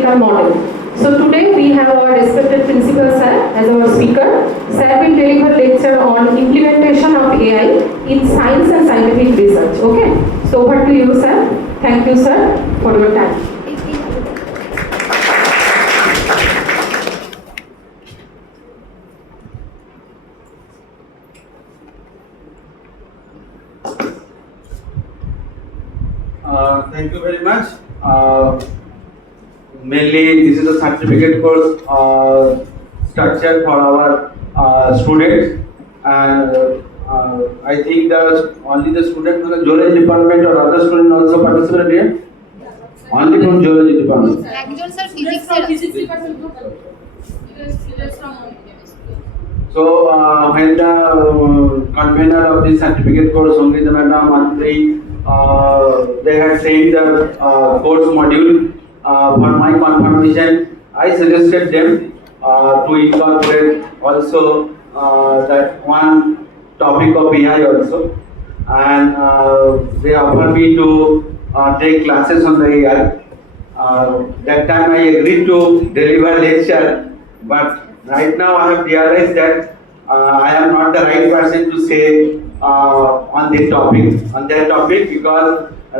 pedagogical model. So today we have our respected principal sir as our speaker. Sir will deliver lecture on implementation of AI in science and scientific research. Okay. So over to you, sir. Thank you, sir, for your time. Thank you very much. Mainly, this is a certificate course structure for our students, and I think that only the students from the geology department or other students also participate here. Only from geology department. একজন sir physics department So when the convener of this certificate course, Sangita Madam, Mantri, they had said the course module for my confirmation, I suggested them to incorporate also that one topic of AI also, and they offered me to take classes on the AI. That time I agreed to deliver lecture, but right now I have realized that I am not the right person to say on that topic, because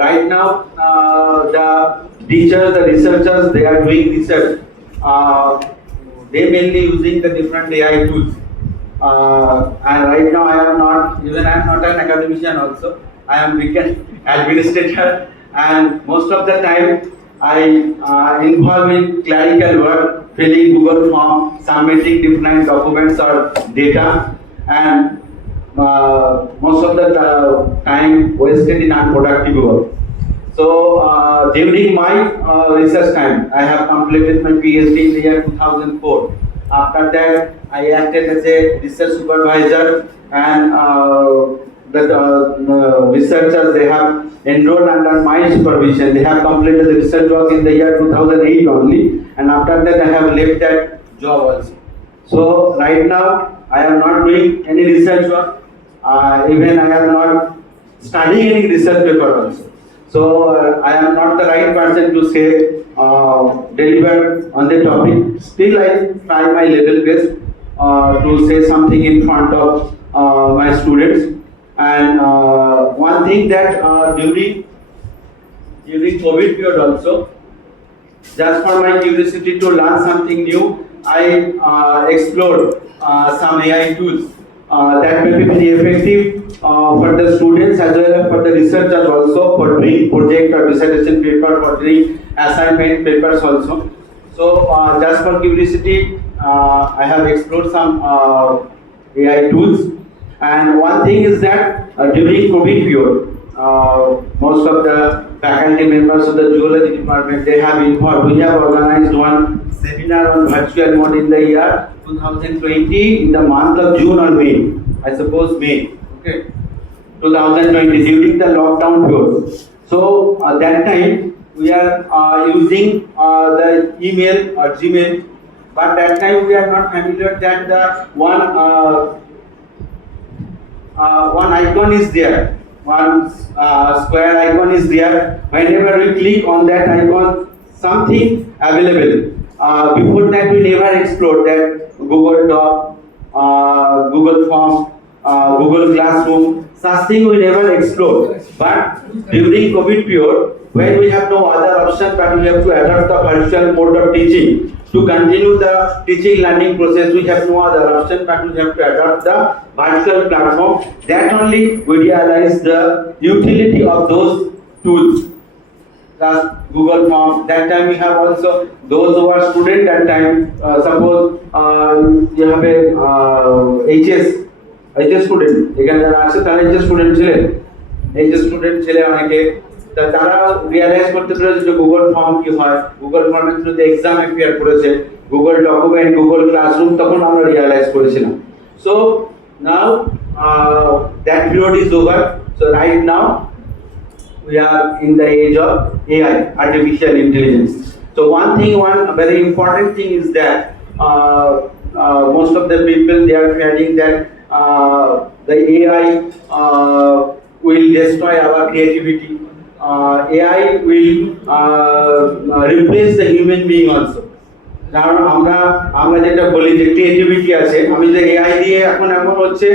right now the teachers, the researchers, they are doing research. They mainly using the different AI tools. And right now I am not an academician also. I am become administrator, and most of the time I involve in clerical work, filling Google form, submitting different documents or data, and most of the time wasted in unproductive work. So during my research time, I have completed my PhD in the year 2004. After that, I acted as a research supervisor, and the researchers, they have enrolled under my supervision. They have completed the research work in the year 2008 only, and after that I have left that job also. So right now I am not doing any research work. Even I am not studying any research paper also. So I am not the right person to say deliver on the topic. Still I try my level best to say something in front of my students. And one thing that during COVID period also, just for my curiosity to learn something new, I explored some AI tools that may be very effective for the students as well as for the researchers also, for doing project or dissertation paper, for doing assignment papers also. So just for curiosity, I have explored some AI tools. And one thing is that during COVID period, most of the faculty members of the geology department, they have involved. We have organized one seminar on virtual mode in the year 2020, in the month of June or May. I suppose May. Okay, 2020, during the lockdown period. So at that time we are using the email or Gmail, but that time we are not familiar that the one icon is there, one square icon is there. Whenever we click on that icon, something available. Before that we never explored that Google Doc, Google Form, Google Classroom, such thing we never explored. But during COVID period, when we have no other option but we have to adopt the virtual mode of teaching, to continue the teaching learning process, we have no other option but we have to adopt the virtual platform. That only we realize the utility of those tools. Plus Google Form. That time we have also those who are student that time. Suppose you have a HS student. এখানে যারা আছে তারা HS student ছিলেন। HS student ছেলে অনেকে তারা রিয়ালাইজ করতে পেরেছে যে গুগল ফর্ম কি হয়, গুগল ফর্মের থ্রুতে এক্সাম অ্যাপিয়ার করেছে, গুগল ডকুমেন্ট, গুগল ক্লাসরুম, তখন আমরা রিয়ালাইজ করেছিলাম। So now that period is over. So right now we are in the age of AI, artificial intelligence. So one very important thing is that most of the people, they are fearing that the AI will destroy our creativity. AI will replace the human being also. কারণ আমরা যেটা বলি যে ক্রিয়েটিভিটি আছে, আমি যে এআই দিয়ে এখন এমন হচ্ছে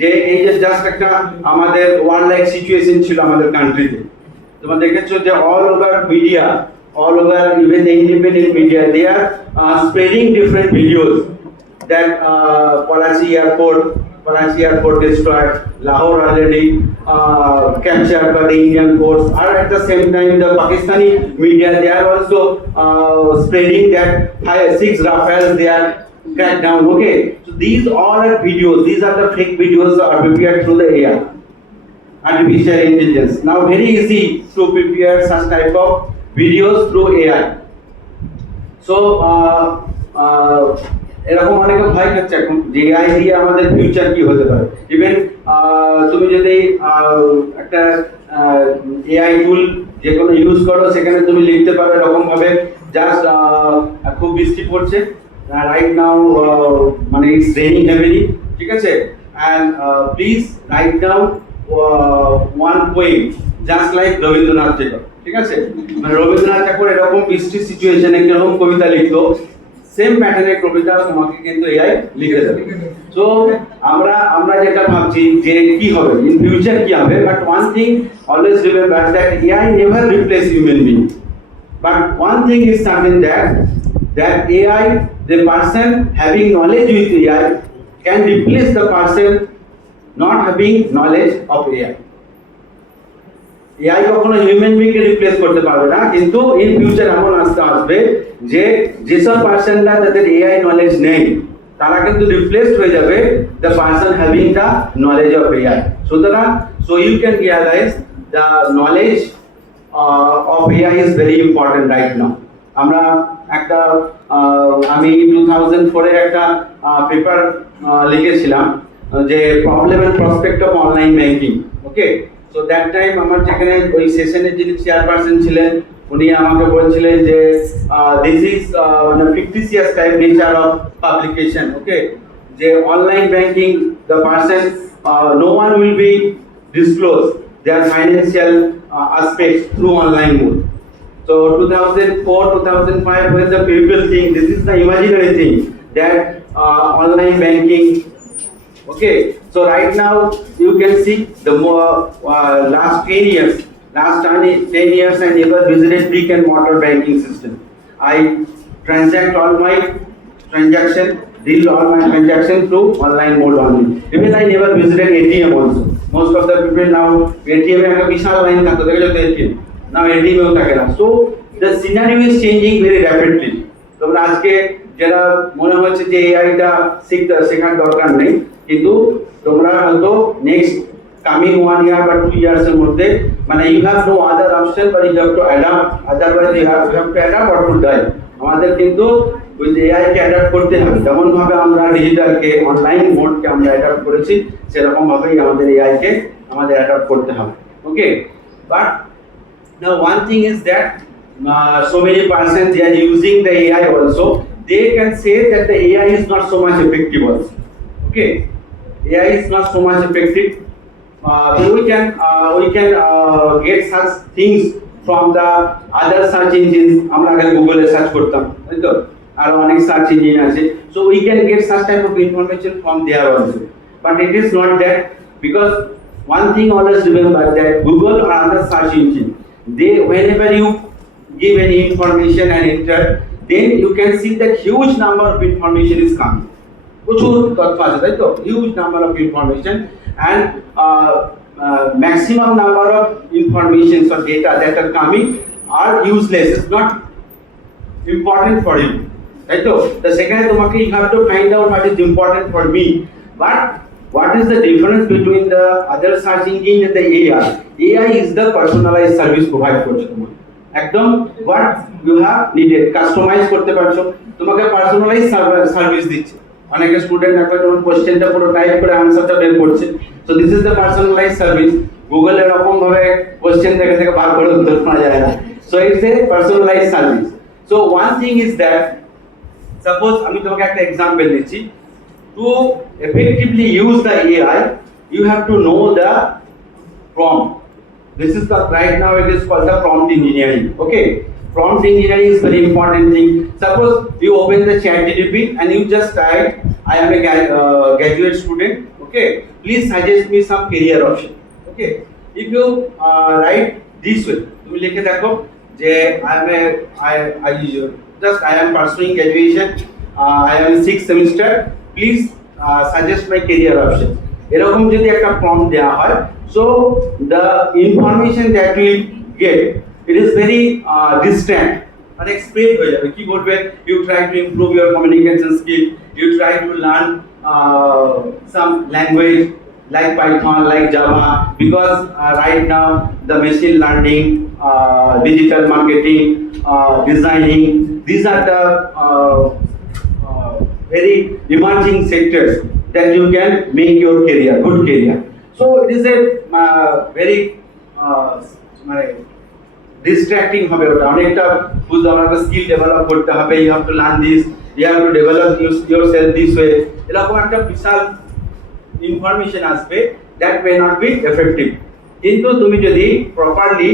যে এই যে জাস্ট একটা আমাদের ওয়ার লাইক সিচুয়েশন ছিল আমাদের কান্ট্রিতে, তোমরা দেখেছো যে all over media, all over even the independent media, they are spreading different videos that Karachi airport destroyed, Lahore already captured by the Indian force, or at the same time the Pakistani media, they are also spreading that 6 Rafales they are cracked down. Okay, so these all are videos, these are the fake videos are prepared through the AI, artificial intelligence. Now very easy to prepare such type of videos through AI. So এরকম অনেকে ভয় খাচ্ছে এখন যে এআই দিয়ে আমাদের ফিউচার কি হতে পারে। ইভেন তুমি যদি একটা এআই টুল যে কোনো ইউজ করো, সেখানে তুমি লিখতে পারো এরকম ভাবে জাস্ট খুব বৃষ্টি পড়ছে রাইট নাও, মানে ইটস রেইনিং হেভিলি, ঠিক আছে, and please write down one poem just like Rabindranath Thakur, ঠিক আছে, মানে রবীন্দ্রনাথ ঠাকুর এরকম বৃষ্টির সিচুয়েশনে কিরকম কবিতা লিখলো, সেম প্যাটার্নের কবিতা তোমাকে কিন্তু এআই লিখে দেবে। সো আমরা যেটা ভাবছি যে কি হবে ইন ফিউচার কি হবে, but one thing always remember that AI never replace human being, but one thing is certain that AI, the person having knowledge with AI can replace the person not having knowledge of AI. AI কখনো human being কে রিপ্লেস করতে পারবে না, কিন্তু in future এমন আসবে যে যেসব পার্সনরা তাদের এআই নলেজ নেই তারা কিন্তু রিপ্লেসড হয়ে যাবে the person having the knowledge of AI. সুতরাং so you can realise the knowledge of AI is very important right now. আমরা একটা আমি 2004 এর একটা পেপার লিখেছিলাম যে problem and prospect of online banking. Okay, so that time আমার যেখানে ওই সেশনের যিনি চেয়ারপারসন ছিলেন উনি আমাকে বলছিলেন যে দিস ইজ মানে fictitious type nature of publication. Okay, যে online banking the person no one will be disclose their financial aspects through online mode. So 2004-2005 when the people think this is the imaginary thing that online banking. Okay, so right now you can see the more last 10 years I never visited brick and mortar banking system. I transact all my transaction through online mode only. Even I never visited ATM also. Most of the people now ATM একটা বিশাল লাইন থাকতো, দেখে যেত ATM, now ATM এও থাকে না। So the scenario is changing very rapidly. তোমরা আজকে যারা মনে হচ্ছে যে এআইটা শেখার দরকার নেই, কিন্তু তোমরা হয়তো নেক্সট কামিং 1 year বা 2 years এর মধ্যে মানে you have no other option but you have to adapt, otherwise you have to adapt or to die. আমাদের কিন্তু ওই যে এআই কে অ্যাডাপ্ট করতে হবে, যেমন ভাবে আমরা ডিজিটালকে অনলাইন মোডকে আমরা অ্যাডাপ্ট করেছি সেরকম ভাবেই আমাদের এআই কে আমাদের অ্যাডাপ্ট করতে হবে। ওকে, but now one thing is that so many persons they are using the AI also, they can say that the AI is not so much effective also. Okay, AI is not so much effective. We can get such things from the other search engines. আমরা আগে গুগলে সার্চ করতাম, তাই তো, আর অনেক search engine আছে, so we can get such type of information from there also, but it is not that, because one thing always remember that Google or other search engine, they whenever you give any information and enter, then you can see that huge number of information is coming. প্রচুর তথ্য আছে, তাই তো, huge number of information and maximum number of information or data that are coming are useless, it's not important for you, তাই তো। The second তোমাকে you have to find out what is important for me, but what is the difference between the other search engine and the AI? AI is the personalized service provide করছে তোমাকে, একদম what you have needed customize করতে পারছো, তোমাকে personalize service দিচ্ছে। অনেকে স্টুডেন্ট একটা যখন কোশ্চেনটা পুরো টাইপ করে আনসারটা বের করছে, so this is the personalize service. Google এরকম ভাবে কোশ্চেন থেকে বার করে উত্তর পাওয়া যায় না, so it's a personalize service. So one thing is that, suppose আমি তোমাকে একটা এক্সাম্পল দিচ্ছি, to effectively use the AI you have to know the prompt. This is the right now it is called the prompt engineering. Okay, prompt engineering is very important thing. Suppose you open the chat GTP and you just type, I am a graduate student, okay, please suggest me some career option, okay. If you write this way, তুমি লিখে দেখো যে I am pursuing graduation, I am in 6th semester, please suggest my career option. এরকম যদি একটা prompt দেওয়া হয়, so the information that we get, it is very distant, unexplained হয়ে যাবে। কি বলবে, you try to improve your communication skill, you try to learn some language like Python, like Java, because right now the machine learning, digital marketing, designing, these are the very emerging sectors that you can make your career, good career. So it is a very distracting হবে, ওটা অনেকটা বুঝতে হবে, skill develop করতে হবে, you have to learn this, you have to develop yourself this way, এরকম একটা বিশাল ইনফরমেশন আসবে that may not be effective। কিন্তু তুমি যদি প্রপারলি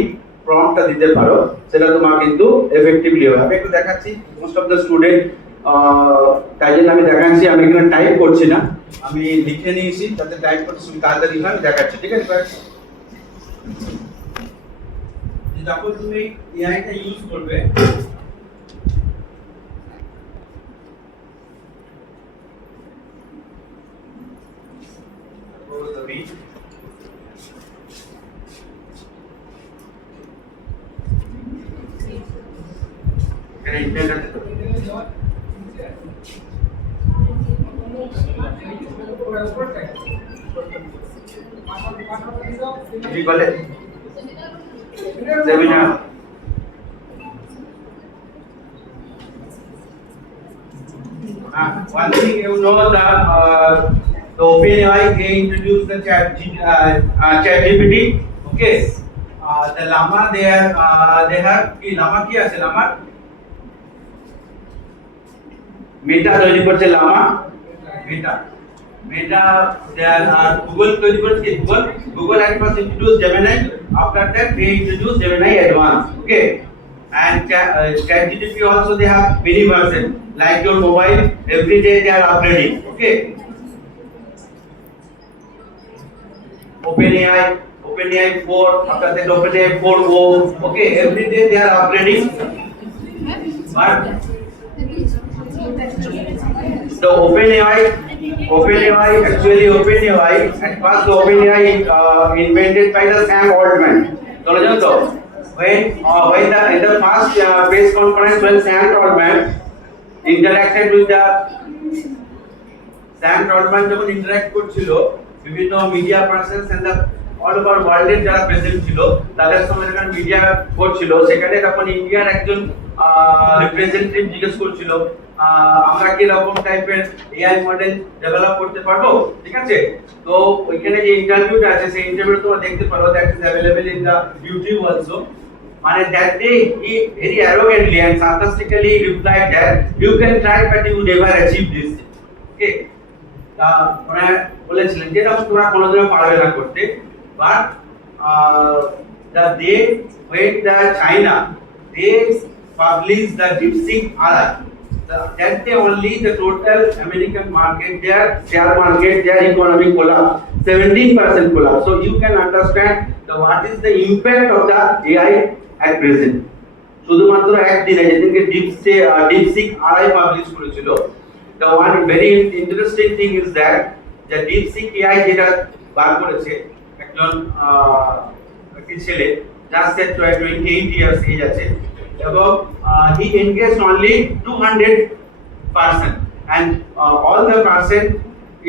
প্রম্পটটা দিতে পারো, সেটা তোমার কিন্তু এফেক্টিভলি হবে। আমি একটু দেখাচ্ছি, মোস্ট অফ দ্য স্টুডেন্ট, তাই জন্য আমি দেখাচ্ছি, আমি এখানে টাইপ করছি না, আমি লিখে নিয়েছি, যাতে টাইপ করতে সুবিধা তাড়াতাড়ি হয়, আমি দেখাচ্ছি, ঠিক আছে। যখন তুমি এআইটা ইউজ করবে, কি বলে seminar, one thing you know that the OpenAI they introduced the ChatGPT, okay. The Llama they have কি Llama কি আছে, Llama মেটা তৈরি করছে, Llama মেটা there are Google তৈরি করছে, Google at first introduced Gemini, after that they introduced Gemini Advanced, okay. And ChatGPT also they have many version, like your mobile, every day they are upgrading, okay. OpenAI 4, after that OpenAI 4o, okay, every day they are upgrading, but the OpenAI at first the OpenAI invented by the Sam Altman, tohle jano to, when in the first press conference when Sam Altman interacted with the Sam Altman যখন interact করছিল বিভিন্ন media persons and all over ওয়ার্ল্ডের যারা প্রেজেন্ট ছিল, তাদের সঙ্গে যখন মিডিয়া করছিল, সেখানে তখন ইন্ডিয়ার একজন রিপ্রেজেন্টেটিভ জিজ্ঞেস করছিল, আমরা কি রকম টাইপের এআই মডেল ডেভেলপ করতে পারবো, ঠিক আছে। তো ওইখানে যে ইন্টারভিউটা আছে, সেই ইন্টারভিউ তোমরা দেখতে পারো, that is available in the YouTube also. মানে that day he very arrogantly and sarcastically replied that you can try but you will never achieve this, okay. ওরা বলেছিলেন যে তোমরা কোনোদিনও পারবে না করতে, but the day when the China they published the DeepSeek AI, that day only the total American market, their share market, their economic collapse, 17% collapse. So you can understand what is the impact of the AI at present. শুধুমাত্র একদিনে যেদিনকে DeepSeek AI publish করেছিল, the one very interesting thing is that the DeepSeek AI যেটা বার করেছে একজন ছেলে, যার 28 years age আছে, এবং he engaged only 200% and all the person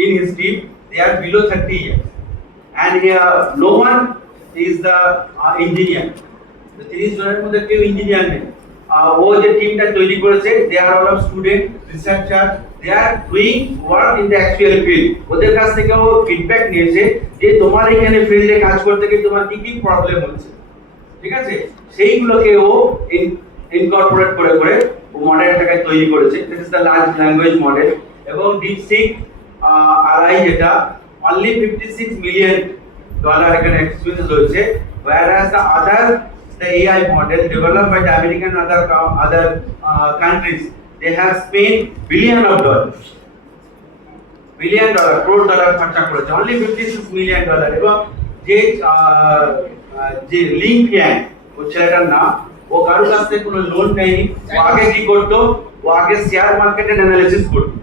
in his team they are below 30 years, and no one is the engineer, the 30 জনের মধ্যে কেউ ইঞ্জিনিয়ার নেই। ও যে টিমটা তৈরি করেছে, they are all of student researcher, they are doing work in the actual field। ওদের কাছ থেকে ও ফিডব্যাক নিয়েছে যে তোমার এখানে ফিল্ডে কাজ করতে গিয়ে তোমার কি কি প্রবলেম হচ্ছে, ঠিক আছে, সেইগুলোকে ও ইনকর্পোরেট করে ও মডেলটাকে তৈরি করেছে। This is the large language model. এবং DeepSeek AI যেটা only $56 million এখানে এক্সপেন্স হয়েছে, whereas the other the AI model developed by the American and other countries. They have spent $billion, crore dollar খরচা করেছে, only $56 million। এবং যে লিঙ্ক ইয়াং ও ছেলেটার নাম, ও কারোর কাছ থেকে কোনো লোন নেয়নি। ও আগে কি করতো, ও আগে শেয়ার মার্কেটের অ্যানালিসিস করতো,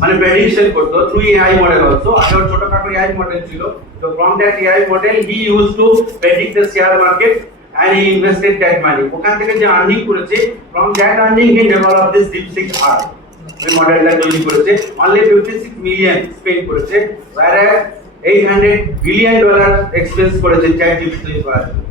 মানে প্রেডিকশন করতো থ্রু এআই মডেল। অলসো আগে ওর ছোটখাটো এআই মডেল ছিল। তো from that AI model he use to predict the share market and he invested that money। ওখান থেকে যে আর্নিং করেছে, from that earning he developed this DeepSeek R, এই মডেলটা তৈরি করেছে। only $56 million স্পেন্ড করেছে, whereas $800 billion এক্সপেন্স করেছে ChatGPT তৈরি করার জন্য।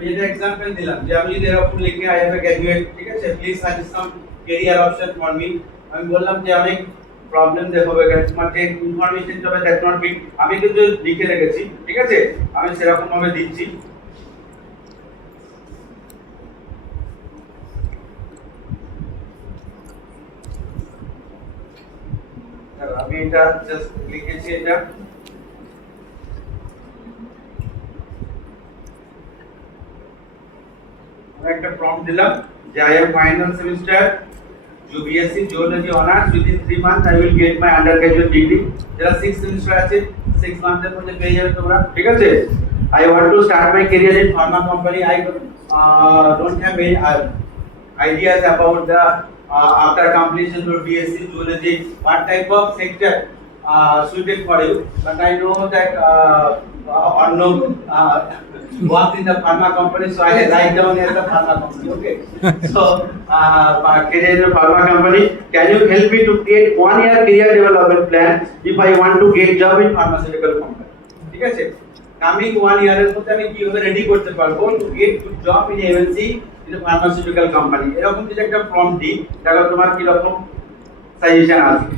আমি এটা एग्जांपल দিলাম যে আমি যদি এরকম লিখে আই হ্যাভ গ্র্যাজুয়েট, ঠিক আছে, please suggest some career option for me. আমি বললাম যে অনেক প্রবলেম দেখাবে, তোমার যে ইনফরমেশন হবে দ্যাট নট বিগ, আমি কিন্তু লিখে রেখেছি, ঠিক আছে, আমি সেরকম ভাবে দিচ্ছি। আমি এটা জাস্ট লিখেছি এটা। একটা প্রম্পট দিলাম যে I am final semester BSc Geology honors, within 3 months I will get my undergraduate degree। যারা 6 সেমিস্টার আছে 6 মান্থের মধ্যে পেয়ে যাবে তোমরা, ঠিক আছে। I want to start my career in pharma company। I don't have any ideas about the after completion of BSc Geology what type of sector suited for you, but I know that Arnab worked in the pharma company, so I write down as a pharma company, okay। So career in the pharma company, can you help me to create 1-year career development plan if I want to get job in pharmaceutical company, ঠিক আছে। coming 1 year এর মধ্যে আমি কিভাবে রেডি করতে পারবো to get good job in MNC in a pharmaceutical company, এরকম যদি একটা প্রম্পট দিই তাহলে তোমার কি রকম সাজেশন আসবে।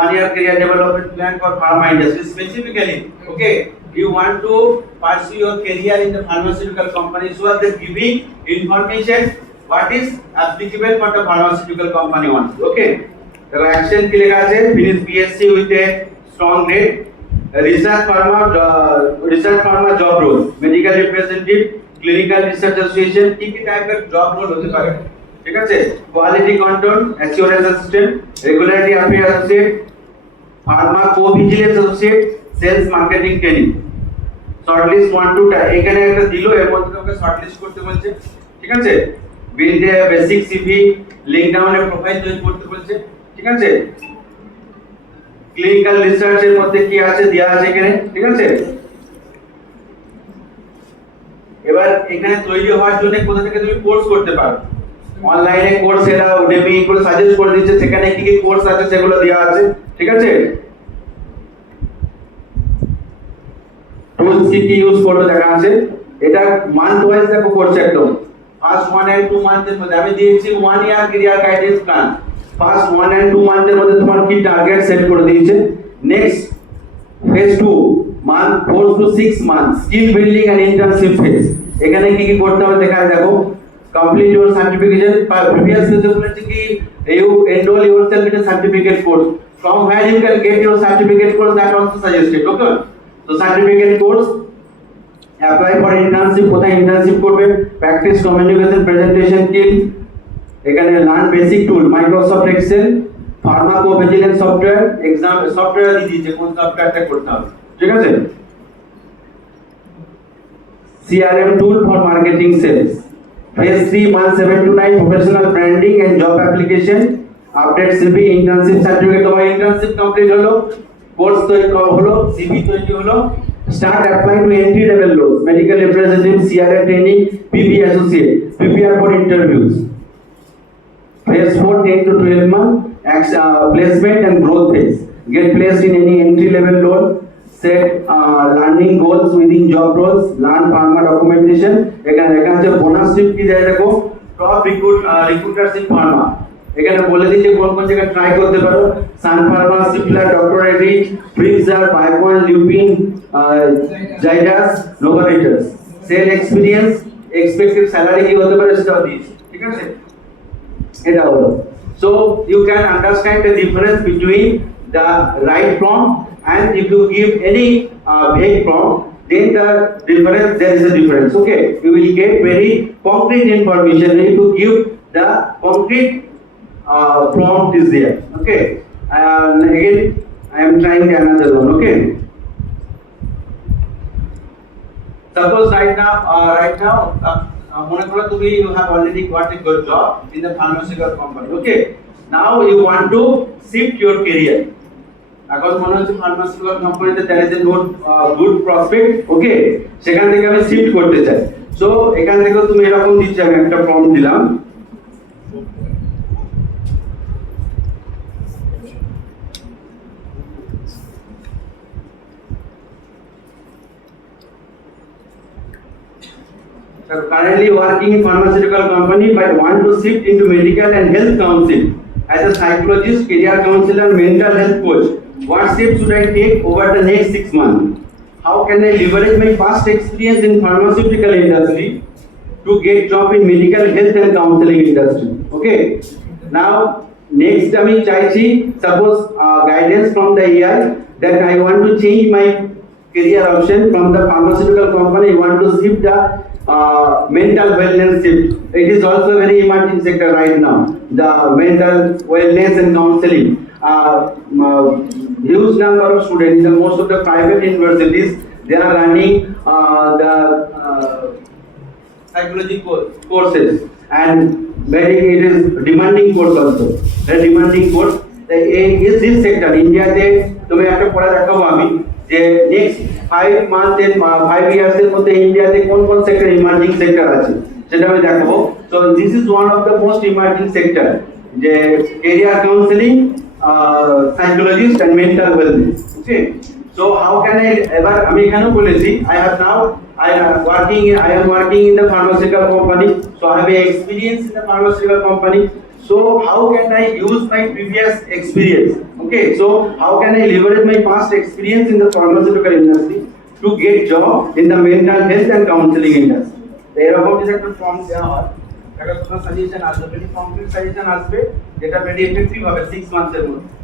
1-year career development plan for pharma industry specifically, okay, you want to pursue your career in the pharmaceutical company, so they giving information what is applicable for the pharmaceutical company wants, okay। The action ki lega ache, finish BSc with a strong grade, research pharma job role, medical representative, clinical research association, কি কি টাইপের job role হতে পারে, ঠিক আছে। Quality control assurance assistant, regulatory affair associate, pharmacovigilance associate, sales marketing training. Shortlist 1 to 10 এখানে একটা দিলো, এর মধ্যে তোমাকে শর্টলিস্ট করতে বলছে, ঠিক আছে। Build a basic CV, link down এ প্রোফাইল তৈরি করতে বলছে, ঠিক আছে। ক্লিনিক্যাল রিসার্চ এর মধ্যে কি আছে দেয়া আছে এখানে, ঠিক আছে। এবার এখানে তৈরি হওয়ার জন্য কোথা থেকে তুমি কোর্স করতে পারো, অনলাইনে কোর্স এরা উডেমি এগুলো সাজেস্ট করে দিচ্ছে, সেখানে কি কি কোর্স আছে সেগুলো দেওয়া আছে, ঠিক আছে। টুলস কি কি ইউজ করতে দেখা আছে, এটা মান্থ ওয়াইজ দেখো করছে একদম। ফার্স্ট 1 and 2 মান্থের মধ্যে আমি দিয়েছি 1 year career guidance plan. First 1 and 2 মান্থের মধ্যে তোমার কি টার্গেট সেট করে দিয়েছে। Next phase 2 month 4 to 6 month skill building and internship phase, এখানে কি কি করতে হবে দেখা দেখো। complete your certification, previous phases বলেছে কি you enroll yourself in a certificate course, from where you can get your certificate course, that also suggested, okay। so certificate course, apply for internship, কোথায় ইন্টার্নশিপ করবে, practice communication presentation skill, এখানে learn basic tool Microsoft Excel, pharmacovigilance software, exam software দিয়ে দিয়েছে কোন সফটওয়্যারটা করতে হবে, ঠিক আছে। CRM tool for marketing sales, phase 3 month 7 to 9 professional branding and job application, update CV, internship certificate, তোমার internship complete হলো, কোর্স তৈরি হলো, CV তৈরি হলো, start apply to entry level roles, medical representative, CRM training, PP associate, prepare for interviews। phase 4 10 to 12 month placement and growth phase, get placed in any entry level role, set learning goals within job roles, learn pharma documentation। এখানে বোনাস টিপ কি দেয় দেখো, টপ রিক্রুটারস in Pharma, এখানে বলে দিয়েছে কোন কোন জায়গায় ট্রাই করতে পারো। Sun Pharma, Cipla, doctor Reddy, Pfizer, Biocon, Lupin, Zydus, Novartis. Sale experience, expected salary কি হতে পারে সেটাও দিয়েছে, ঠিক আছে? এটা হলো। So you can understand the difference between the right prompt and if you give any vague prompt, then there is a difference. Okay, you will get very concrete information if you give the concrete prompt is there. Okay, and again I am trying another one. Okay, suppose right now মনে করো তুমি you have already got a good job in the pharmaceutical company. Okay, now you want to shift your career. এখন মনে হচ্ছে ফার্মাসিউটিক্যাল কোম্পানিতে there is a good prospect. ওকে, সেখান থেকে আমি শিফট করতে চাই। সো এখান থেকে তুমি এরকম দিচ্ছ, আমি একটা প্রম্পট দিলাম। Currently working in pharmaceutical company but want to shift into medical and health council as a psychologist, career counselor, mental health coach. What steps should I take over the next 6 months? How can I leverage my past experience in pharmaceutical industry to get job in medical health and counseling industry? Okay. Now next I চাইছি suppose guidance from the AI that I want to change my career option from the pharmaceutical company. I want to shift the mental wellness shift. It is also a very emerging sector right now. The mental wellness and counseling. Huge number of students in most of the private universities, they are running the psychology courses, and very it is demanding course also. A demanding course. Is this sector India te তুমি একটা পড়া দেখাবো আমি যে নেক্সট 5 months এর 5 years এর মধ্যে ইন্ডিয়াতে কোন কোন সেক্টর ইমার্জিং সেক্টর আছে সেটা আমি দেখাবো। So this is one of the most emerging sector, যে career counselling, psychologist and mental wellness. Okay, so how can I, এবার আমি এখানেও বলেছি I am working in the pharmaceutical company, so I have a experience in the pharmaceutical company. So how can I use my previous experience? Okay, so how can I leverage my past experience in the pharmaceutical industry to get job in the mental health and counseling industry? এরকম যে একটা ফর্ম দেওয়া হয়, একটা তোমার সাজেশন আসবে, very complete suggestion আসবে যেটা ভেরি এফেক্টিভ হবে 6 মান্থের মধ্যে।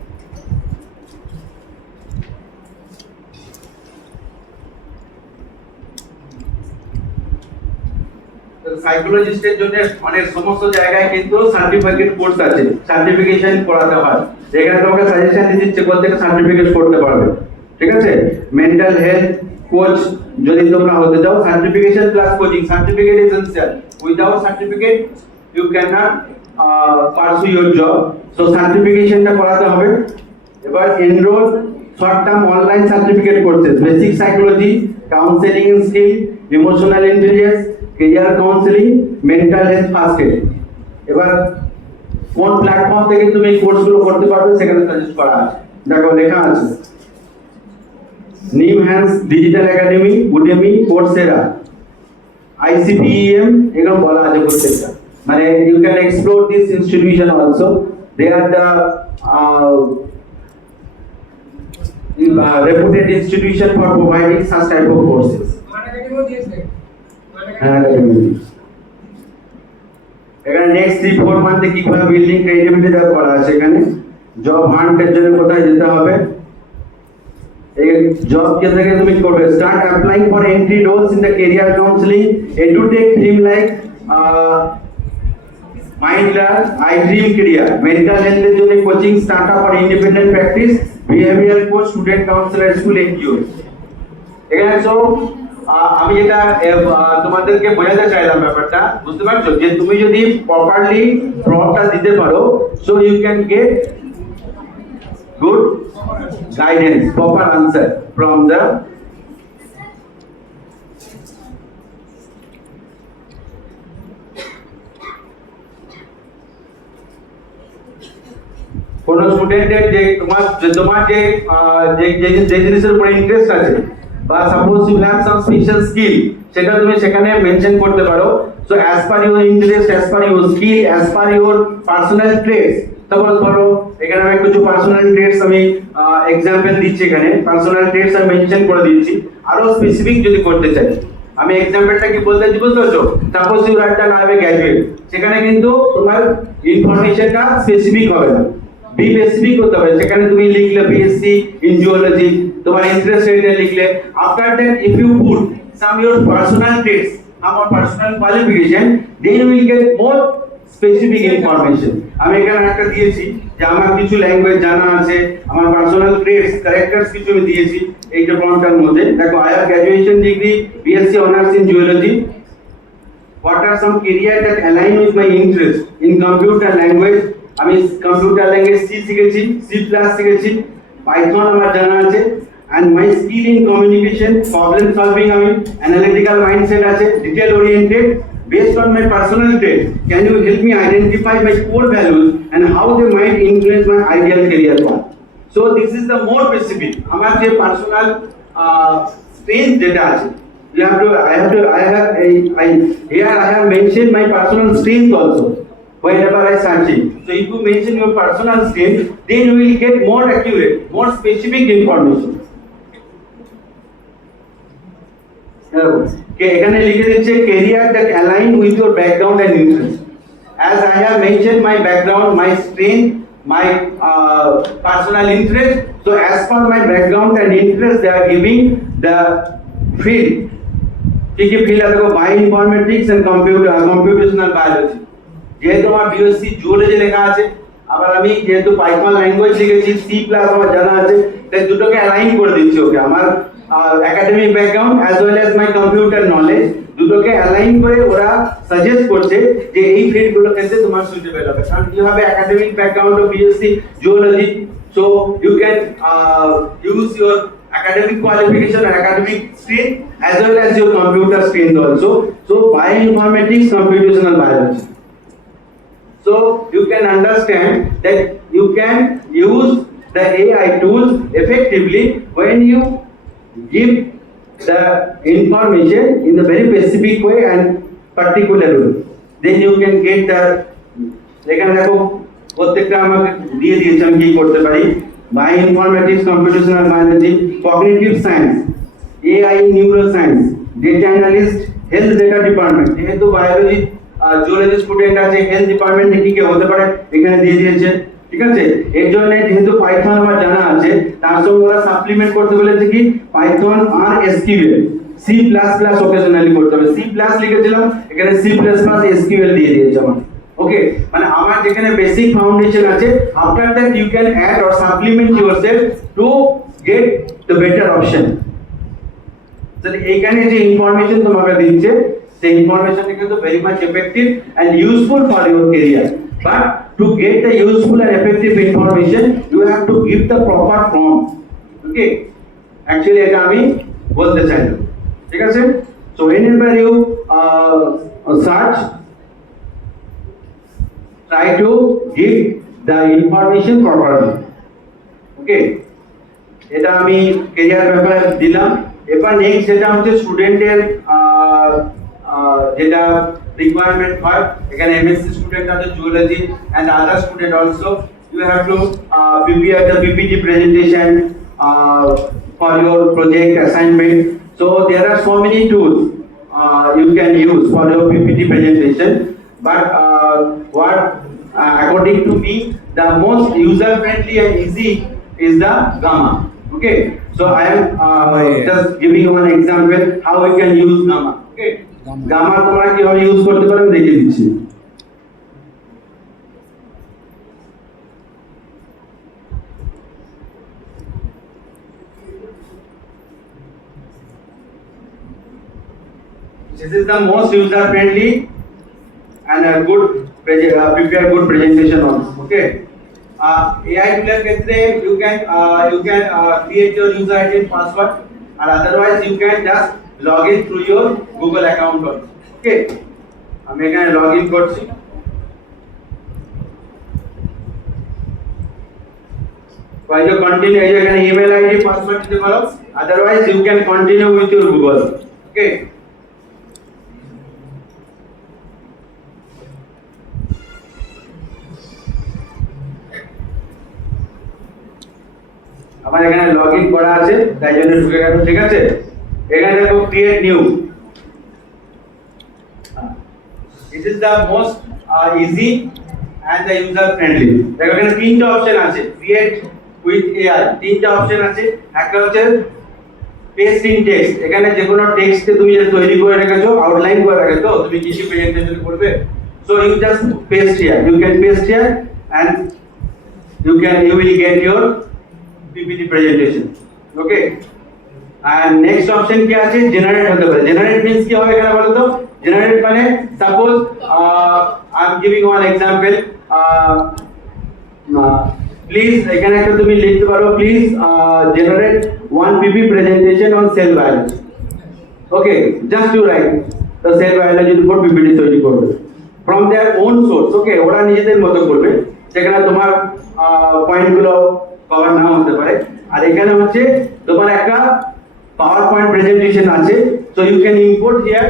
সাইকোলজিস্টের জন্য অনেক সমস্ত জায়গায় কিন্তু সার্টিফিকেট কোর্স আছে, সার্টিফিকেশন করাতে হয়, যেখানে তোমাকে সাজেশন দিচ্ছে কোথা থেকে সার্টিফিকেট করতে পারবে, ঠিক আছে? মেন্টাল হেলথ কোচ যদি তোমরা হতে চাও, certification plus coaching, certificate essential, without certificate you can not pursue your job. So সার্টিফিকেশনটা করাতে হবে। এবার enrol short term online certificate courses, basic psychology, counselling skill, emotional intelligence, career counselling, mental health first aid. এবার কোন প্ল্যাটফর্ম থেকে তুমি এই কোর্সগুলো করতে পারবে সেখানে সাজেস্ট করা আছে, দেখো লেখা আছে NIMHANS digital academy, Udemy, Coursera, ICPEM, এরকম বলা আছে প্রত্যেকটা। মানে you can explore this institution also, they are the reputed institution for providing such type of courses. এখানে নেক্সট 3-4 মান্থে কিভাবে বিল্ডিং ক্রেডিবিলিটি দেওয়া করা আছে, এখানে জব হান্টের জন্য কোথায় যেতে হবে, এই জব কে থেকে তুমি করবে, start applying for entry roles in the career counselling, edutech theme like mind learn, I dream career, mental হেলথের জন্য coaching, startup for independent practice, behavioural coach, student counsellor, school NGO. এখানে সব আমি যেটা তোমাদেরকে বোঝাতে চাইলাম ব্যাপারটা, বুঝতে পারছো, যে তুমি যদি প্রপারলি প্রম্পটটা দিতে পারো, so you can get good guidance, proper answer from the কোন স্টুডেন্টের যে তোমার যে জিনিসের উপর ইন্টারেস্ট আছে, বা suppose you have some special skill, সেটা তুমি সেখানে মেনশন করতে পারো। So as per your interest, as per your skill, as per your personal traits, suppose ধরো এখানে আমি কিছু পার্সোনাল ট্রেটস আমি এক্সাম্পল দিচ্ছি, এখানে পার্সোনাল ট্রেটস আমি মেনশন করে দিয়েছি। আরো স্পেসিফিক যদি করতে চাই আমি এক্সাম্পলটা কি বলতে চাই বুঝতে পারছো? Suppose you are done I am graduate, সেখানে কিন্তু তোমার ইনফরমেশনটা স্পেসিফিক হবে না, বি স্পেসিফিক হতে হবে। সেখানে তুমি লিখলে বিএসসি ইন জিওলজি, তোমার ইন্টারেস্ট রেটে লিখলে, after that if you put some your personal traits, আমার personal qualification, then will get more specific information. আমি এখানে একটা দিয়েছি যে আমার কিছু ল্যাঙ্গুয়েজ জানা আছে, আমার পার্সোনাল ট্রেটস ক্যারেক্টারস কিছু আমি দিয়েছি এইটা ফর্মটার মধ্যে। দেখো I have graduation degree, BSc honours in geology. What are some career that align with my interest in computer language? আমি কম্পিউটার ল্যাঙ্গুয়েজ সি শিখেছি, সি প্লাস শিখেছি, পাইথন আমার জানা আছে, and my skill in communication, problem solving, আমি analytical mindset আছে, detail oriented. Based on my personal traits, can you help me identify my core values and how they might influence my ideal career path? So this is the more specific. আমার যে personal strength যেটা আছে, here I have mentioned my personal strength also whenever I searching. So if you mention your personal strength, then you will get more accurate, more specific information. Okay, এখানে লিখে দিচ্ছে career that align with your background and interest. As I have mentioned my background, my strength, my personal interest. So as per my background and interest, they are giving the field. কি কি field আছে? Bioinformatics and computational biology. যেহেতু আমার BSc geology লেখা আছে, আবার আমি যেহেতু পাইথন ল্যাঙ্গুয়েজ শিখেছি, সি প্লাস আমার জানা আছে, তাই দুটোকে অ্যালাইন করে দিচ্ছি। ওকে, আমার academic background as well as my computer knowledge দুটোকে অ্যালাইন করে ওরা সাজেস্ট করছে যে এই ফিল্ডগুলো ক্ষেত্রে তোমার সুইটেবল হবে। কারণ কি হবে, academic background of BSc geology, so you can use your academic qualification and academic strength as well as your computer strength also. So bioinformatics, computational biology. So you can understand that you can use the AI tools effectively when you give the information in a very specific way and particular way. Then you can get the, এখানে দেখো প্রত্যেকটা আমাকে দিয়ে দিয়েছে আমি কি করতে পারি। Bioinformatics, computational biology, cognitive science, AI neuroscience, data analyst, health data department. যেহেতু বায়োলজি জিওলজি স্টুডেন্ট আছে, হেলথ ডিপার্টমেন্টে কি কি হতে পারে এখানে দিয়ে দিয়েছে। ঠিক আছে, এর জন্য যেহেতু পাইথন আমার জানা আছে, তার সঙ্গে ওরা সাপ্লিমেন্ট করতে বলেছে কি পাইথন আর SQL, C plus plus occasionally করতে হবে। সি প্লাস লিখেছিলাম, এখানে সি প্লাস প্লাস এসকিউএল দিয়ে দিয়েছে আমার। ওকে, মানে আমার যেখানে বেসিক ফাউন্ডেশন আছে, after that you can add or supplement yourself to get the better option. তাহলে এইখানে যে ইনফরমেশন তোমাকে দিচ্ছে, সেই ইনফরমেশনটা কিন্তু very much effective and useful for your career. But to get the useful and effective information you have to give the proper form. Okay, actually এটা আমি বলতে চাইলাম। ঠিক আছে, so whenever you search, try to give the information properly. Okay, এটা আমি ক্যারিয়ার ব্যাপারে দিলাম। এবার নেক্সট যেটা হচ্ছে স্টুডেন্টের যেটা রিকোয়ারমেন্ট হয়, এখানে এমএসসি স্টুডেন্ট আছে, geology and other student also, you have to prepare the PPT presentation for your project assignment. So there are so many tools you can use for your PPT presentation, but what according to me the most user friendly and easy is the Gamma. Okay, so I am just giving you one example how we can use Gamma. Okay, Gamma তোমরা কিভাবে ইউজ করতে পারো দেখিয়ে দিচ্ছি। This is the most user friendly and a good prepare good presentation also. Okay, AI tool ক্ষেত্রে you can create your user ID and password, and otherwise you can just log in through your Google account also. Okay, আমি এখানে log in করছি। While you continue, you can email ID password দিতে পারো, otherwise you can continue with your Google. Okay, আমার এখানে log in করা আছে তাই জন্য ঢুকে গেল, ঠিক আছে। এখানে দেখো create new, this is the most easy and the user friendly. দেখো এখানে তিনটা অপশন আছে, ক্রিয়েট উইথ এআই তিনটা অপশন আছে। একটা হচ্ছে পেস্ট ইন টেক্সট, এখানে যে কোনো টেক্সটকে তুমি যে তৈরি করে রেখেছো, আউটলাইন করে রেখেছো, তুমি কিছু প্রেজেন্টেশন করবে, so you just paste here, you can paste here and you will get your PPT presentation, okay। and next option কি আছে, generate হতে পারে। generate means কি হবে এখানে বলো তো? generate মানে suppose I am giving one example, please এখানে একটা তুমি লিখতে পারো, please generate one PP presentation on cell biology, okay, just you write the cell biology উপর PPT তৈরি করবে from their own source, okay, ওরা নিজেদের মতো করবে, সেখানে তোমার পয়েন্টগুলো কভার না হতে পারে। আর এখানে হচ্ছে তোমার একটা PowerPoint presentation আছে, so you can import here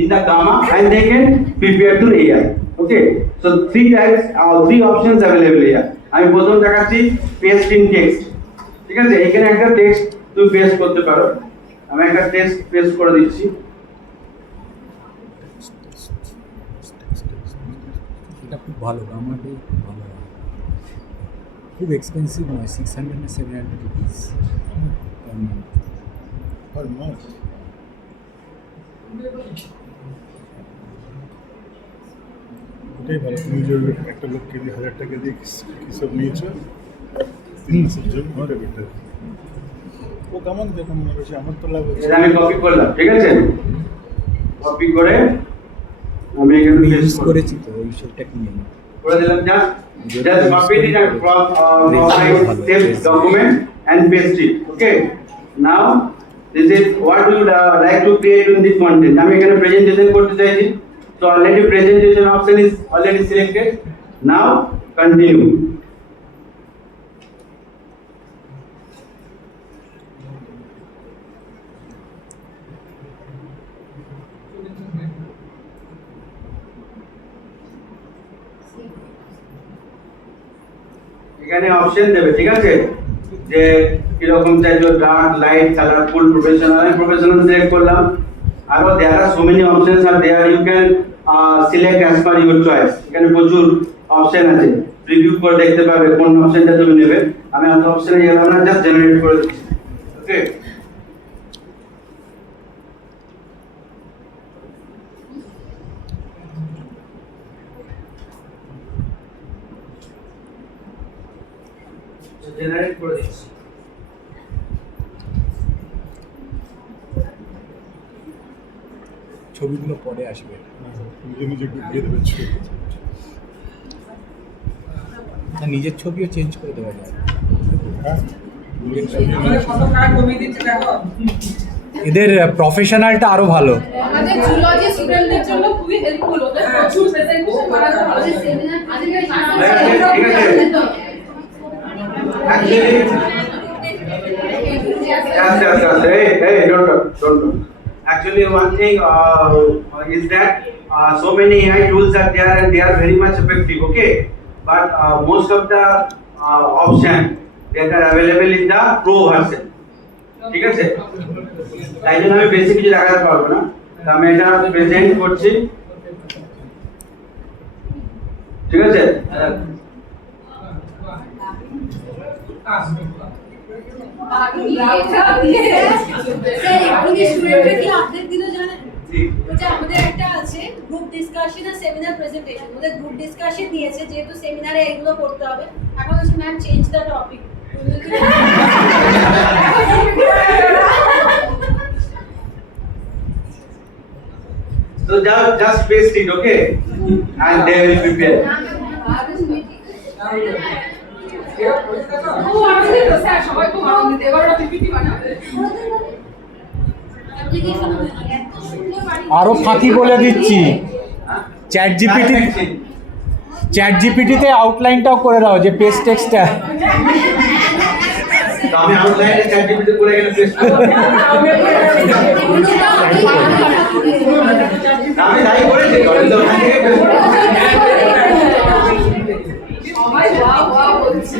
in the Gamma and they can prepare to AI, okay। so three options available here। আমি প্রথম দেখাচ্ছি paste in text, ঠিক আছে। এখানে একটা টেক্সট তুমি পেস্ট করতে পারো, আমি একটা টেক্সট পেস্ট করে দিচ্ছি। এটা খুব ভালো, আমাদের ভালো, খুব এক্সপেন্সিভ নয়, 600 না 700 রুপিস per month। ওটাই ভালো, তুমি যে একটা লোককে দিয়ে 1000 টাকা দিয়ে কি সব নিয়েছো 3 মাসের জন্য, ওটা বেটার। ও কেমন দেখুন মনে করছে, আমার তো লাভ হচ্ছে। এটা আমি কপি করলাম, ঠিক আছে। কপি করে আমি এখানে আমি পেস্ট ইউজ করেছি তো ওই সেটা কিনে নিই। করে দিলাম, just copy it from my saved document and paste it, okay। now this is what you like to create in this content। আমি এখানে প্রেজেন্টেশন করতে চাইছি, so already presentation option is already selected, now continue। এখানে অপশন দেবে, ঠিক আছে, যে কিরকম চাইছো, ডার্ক, লাইট, কালারফুল, প্রফেশনাল। আমি প্রফেশনাল সিলেক্ট করলাম। আরো there are so many options are there, you can select as per your choice। এখানে প্রচুর অপশন আছে, প্রিভিউ করে দেখতে পারবে কোন অপশনটা তুমি নেবে। আমি অত অপশনে গেলাম না, জাস্ট জেনারেট করে দিচ্ছি, ওকে। জেনারেট করে দিচ্ছি। ছবিগুলো পরে আসবে, নিজে নিজে দিয়ে দেবে ছবি। না নিজের ছবিও চেঞ্জ করে দেওয়া যায়। হ্যাঁ, নিজের ছবি এদের প্রফেশনালটা আরো ভালো। আমাদের জুলজি স্টুডেন্টদের জন্য খুবই হেল্পফুল, ওদের প্রচুর প্রেজেন্টেশন বানাতে হবে। সেমিনার আজকে ঠিক আছে। Actually, hey, don't talk. Actually, one thing is that so many AI tools are there and they are very much effective, okay? But most of the options that are available in the pro version, ঠিক আছে। তাই জন্য আমি বেশি কিছু দেখাতে পারবো না, তো আমি এটা প্রেজেন্ট করছি, ঠিক আছে। আমাদের একটা আছে গ্রুপ ডিসকাশন আর সেমিনার প্রেজেন্টেশন, ওদের গ্রুপ ডিসকাশন দিয়েছে, যেহেতু সেমিনারে এগুলো করতে হবে। এখন হচ্ছে ma'am change the topic, so just paste it, okay, and they will prepare। ও আমাদের তো স্যার সবাই খুব আনন্দিত, এবার ওরা পিপিটি বানাবে। অ্যাপ্লিকেশন এত সুন্দর বানিয়ে আরো ফাঁকি বলে দিচ্ছি, চ্যাট জিপিটিতে আউটলাইনটাও করে দাও, যে পেজ টেক্সটটা। তো আমি আউটলাইনে চ্যাট জিপিটি করে এখানে পেস্ট করব। আমি তাই করেছি, করেন তো ওখান থেকে পেস্ট করব। সবাই ওয়াও ওয়াও বলছে।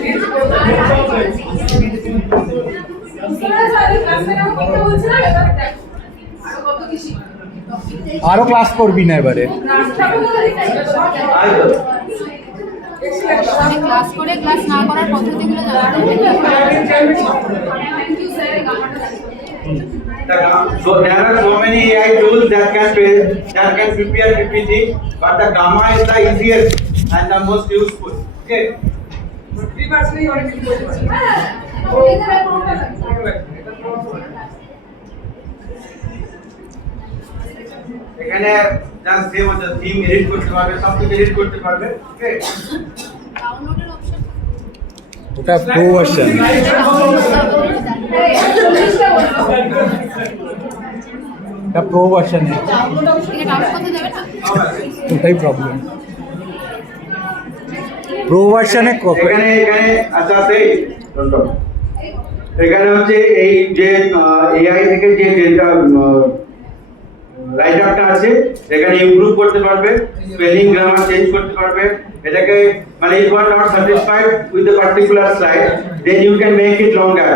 আরো ক্লাস করবি না এবারে? ক্লাস করে ক্লাস না করার পদ্ধতিগুলো জানাতে So there are so many AI tools that can prepare PPT, but the Gamma is the easiest and the most useful. Okay. এখানে জাস্ট সেম আছে, থিম এডিট করতে পারবে, সব কিছু এডিট করতে পারবে। ওকে, ডাউনলোডের অপশন ওটা প্রো ভার্সন, এটা প্রো ভার্সনে, এটা ডাউনলোড করতে যাবে না। ওটাই প্রবলেম। প্রো ভার্সনে এখানে আচ্ছা সেই এখানে হচ্ছে এই যে এআই থেকে যে যেটা রাইট আপটা আছে এখানে ইমপ্রুভ করতে পারবে, স্পেলিং গ্রামার চেঞ্জ করতে পারবে। এটাকে মানে if you are not satisfied with the particular slide then you can make it longer.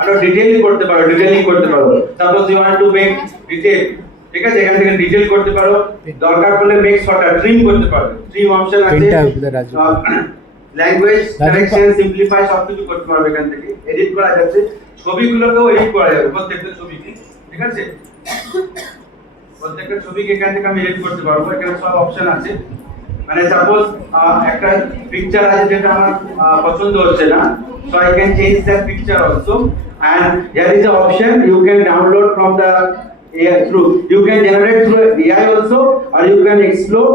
আরো ডিটেইলিং করতে পারো, suppose you want to make detail, ঠিক আছে, এখান থেকে ডিটেইল করতে পারো। দরকার পড়লে মেক শর্টার, ট্রিম করতে পারো, ট্রিম অপশন আছে। ল্যাঙ্গুয়েজ কারেকশন, সিম্পলিফাই সবকিছু করতে পারবে এখান থেকে। এডিট করা যাচ্ছে, ছবিগুলোকেও এডিট করা যাবে, প্রত্যেকটা ছবিকে, ঠিক আছে, প্রত্যেকটা ছবিকে এখান থেকে আমি এডিট করতে পারবো। এখানে সব অপশন আছে। মানে সাপোজ একটা পিকচার আছে যেটা আমার পছন্দ হচ্ছে না, so I can change that picture also, and there is an option you can download from the AI through, you can generate through AI also, or you can explore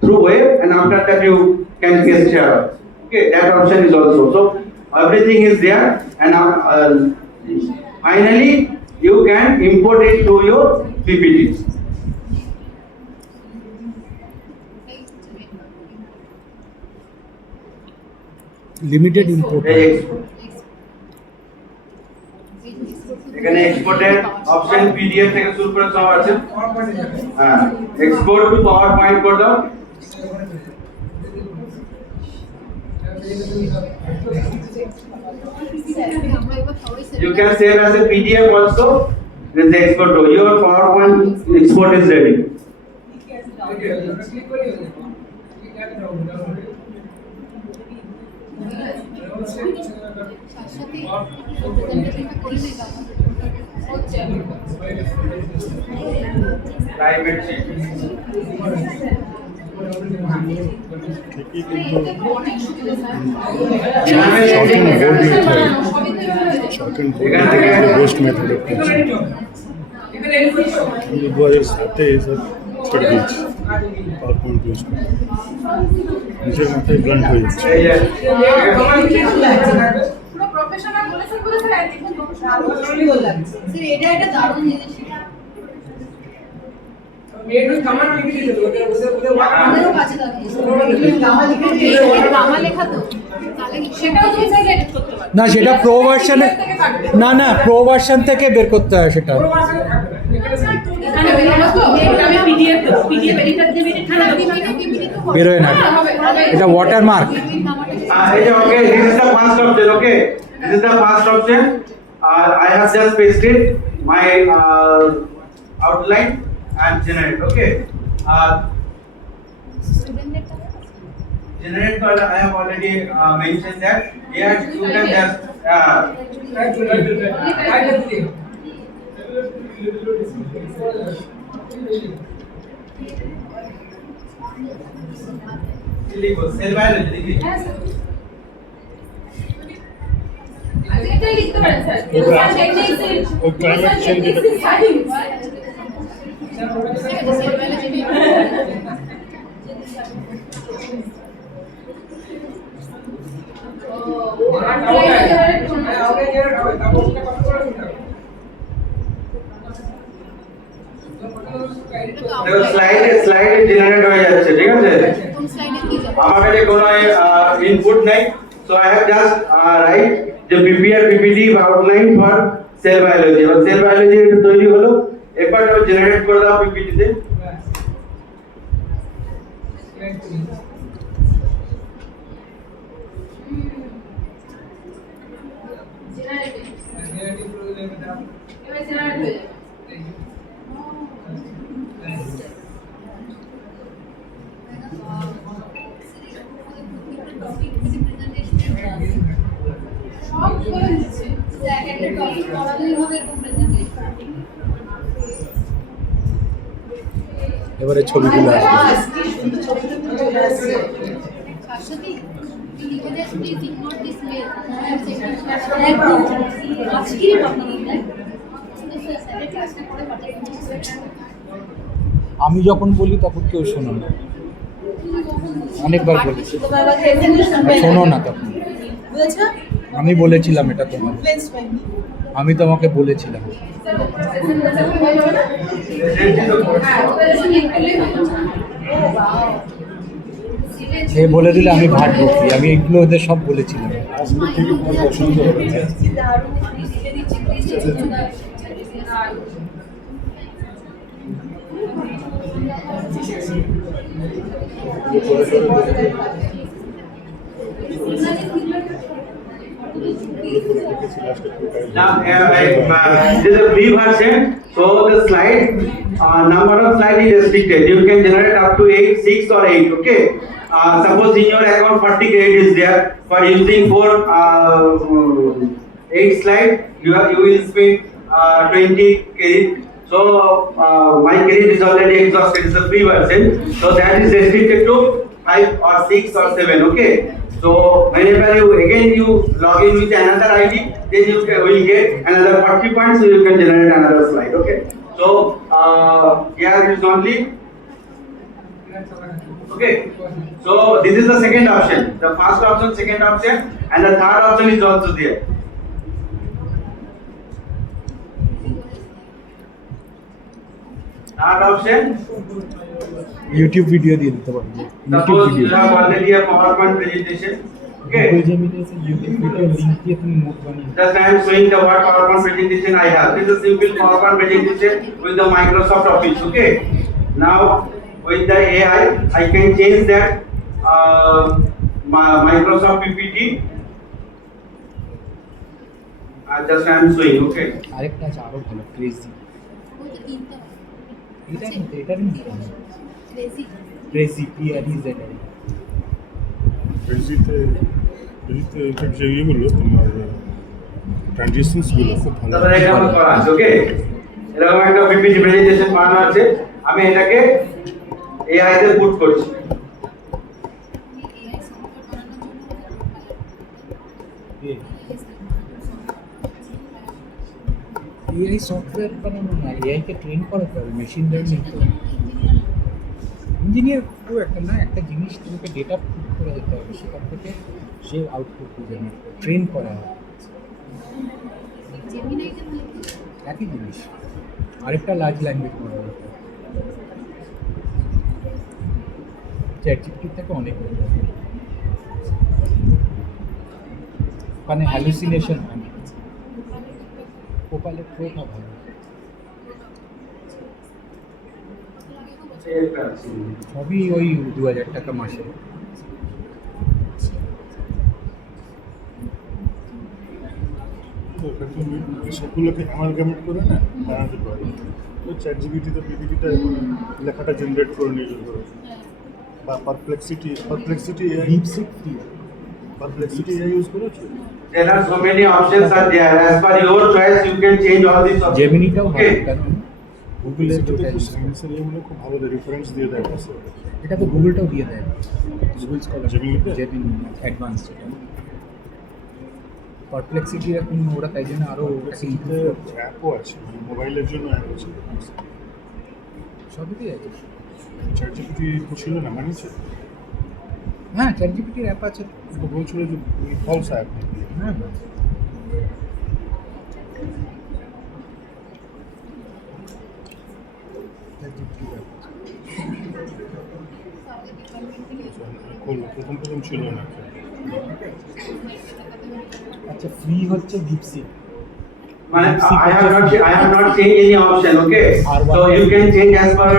through web, and after that you can share. Okay, that option is also, so everything is there, and finally you can import it to your PPT. Limited import, এখানে এক্সপোর্টের option PDF থেকে শুরু করে সব আছে। হ্যাঁ, export two power point করে দাও। You can save as a PDF also. Then the export to your PowerPoint export is ready. Shashwati প্রেজেন্টেশনটা করে দিই হচ্ছে Private sheet. ঠিকই, কিন্তু short and bold ghost method আমি 2007-এ এসব ছেড়ে দিয়েছি। পাওয়ারপয়েন্ট ইউজ করি, নিজের মাথায় ব্লান্ট হয়ে যাচ্ছে। এই যে পুরো প্রফেশনাল বলেছেন বলে স্যার একদম স্যার এটা দারুণ জিনিস। আমাদেরও কাছে বাংলা লেখা তো, তাহলে সেটাও তুমি চাইলে এডিট করতে পারো। না সেটা প্রো ভার্সনে, না প্রো ভার্সন থেকে বের করতে হয় সেটা। এখানে বেরোলো তো, এটা আমি পিডিএফ এডিটর দিয়ে এডিট করে দেব। বেরোয় না, এটা ওয়াটারমার্ক। এই যে okay, this is the first option. Okay, this is the first option. I have just pasted my outline and generate. Okay, generate, but I have already mentioned that here you can just cell biology লিখি। আচ্ছা এটাই লিখতে পারেন স্যার। ওই climate change যেটা- দেখো slide generate হয়ে যাচ্ছে, ঠিক আছে। কোন স্লাইডে কি যাবে? আমার কাছে কোনো ইনপুট নেই, so I have just write যে prepare PPT outline for cell biology. এবার সেল বায়োলজি এটা তৈরি হলো, এবার আমি জেনারেট করে দাও পিপিটিতে। জেনারেটিভ এবার জেনারেট হয়ে যাবে। সব করে দিচ্ছে। এক একটা টপিক করালেই হবে এরকম প্রেজেন্টেশন। এবারে ছবিগুলো আসবে শাশ্বতী তুই লিখে দে প্লিজ ইগনোর দিস মেল একদম আজকেরই টপিক দেখ স্যারের ক্লাসটা করে পাঠাবো। আমি যখন বলি তখন কেউ শোনো না, অনেকবার বলেছি, তোমার আবার প্রেজেন্টেশন শোনো না তখন। বুঝেছো? আমি বলেছিলাম এটা তোমার, ফ্রেন্ডস পাইনি। আমি তোমাকে বলেছিলাম। প্রেজেন্টেশন হয়ে যাবে না? হ্যাঁ, প্রেজেন্টেশন লিখলেই হয়ে যাবে। সে বলে দিলে আমি ভাট বকি, আমি এগুলো ওদের সব বলেছিলাম। আজকে থেকে তোমার পছন্দ হবে না। দারুণ লিখে দিচ্ছি প্লিজ চেঞ্জ করো। Now, this is a free version, so the slide, number of slide is restricted. You can generate up to 8, 6 or 8, okay? Suppose in your account 40 credit is there, for using 8 slide, you will spend 20 credit. So, my credit is already exhausted, it's a free version, so that is restricted to 5 or 6 or 7, okay? So whenever you log in with another ID, then you will get another 40 points, so you can generate another slide. Okay. So here is only. Okay. So this is the second option. The first option, second option, and the third option is also there. Third option. YouTube video দিয়ে দিতে পারবো, YouTube Suppose you video. have already a PowerPoint presentation. Google Okay. Gemini আছে, YouTube video link দিয়ে তুমি নোট বানিয়ে Just I am showing the what PowerPoint presentation I have. This is a simple PowerPoint presentation with the Microsoft Office. Okay. Now with the AI, I can change that Microsoft PPT. Just I am showing. Okay. আরেকটা আছে আরো ভালো, ক্রেজি। ওই তো কিনতে হবে এটার নিতে হবে ক্রেজি ক্রেজি, PREZI। ক্রেজিতে ইনফ্যাক্ট যে ইয়েগুলো তোমার ট্রানজিশনসগুলো খুব ভালো। তারপরে এখানে করা আছে। ওকে। এরকম একটা পিপিটি প্রেজেন্টেশন বানানো আছে। আমি এটাকে AI তে পুট করছি। এআই সফটওয়্যার বানানোর জন্য এআই সফটওয়্যার বানানো না, এআই কে ট্রেন করাতে হবে, মেশিন লার্নিং। ইঞ্জিনিয়ার খুব একটা না, একটা জিনিস তোমাকে ডেটা পুট করে যেতে হবে, সেখান থেকে সে আউটপুট জেনারেট করে ট্রেন করা হয়। জেমিনাইতে মানে কি? একই জিনিস, আরেকটা লার্জ ল্যাঙ্গুয়েজ মডেল। চ্যাটজিপিটির থেকে অনেক ভালো। ওখানে হ্যালুসিনেশন হয় না। কোপাইলট প্রোটা ভালো। সবই ওই 2000 টাকা মাসে। তো ওটা তুমি সবগুলোকে অ্যামালগামেট করে না বানাতে পারো। তো চ্যাটজিপিটিতে পিপিটিটা লেখাটা জেনারেট করে নিয়ে যেতে পারো। বা Perplexity AI DeepSeek free. Use করেছো? There are so many options are there. As per your choice, you can change all these options. জেমিনিটাও ভালো, Okay. কারণ গুগলের সেটাতে ওটা খুব সায়েন্সের ইয়েগুলো খুব ভালো রেফারেন্স দিয়ে দেয় কাছে। এটা তো গুগলটাও দিয়ে দেয়, গুগল স্কলার। জেমিনিতে? জেমিনি অ্যাডভান্স যেটা। পারপ্লেক্সিটি এখন ওরা তাই জন্য আরও পারপ্লেক্সিটিতে অ্যাপও আছে, মানে মোবাইলের জন্য অ্যাপ আছে। সবই আছে। চ্যাটজিপিটি ছিল না মানিয়েছে? হ্যাঁ, চ্যাটজিপিটির অ্যাপ আছে। তো বলছিল যে ফলস অ্যাপ। হ্যাঁ, প্রথম ছিল না। আচ্ছা, ফ্রি হচ্ছে DeepSeek. I have not changed any option. Okay. So you can change as per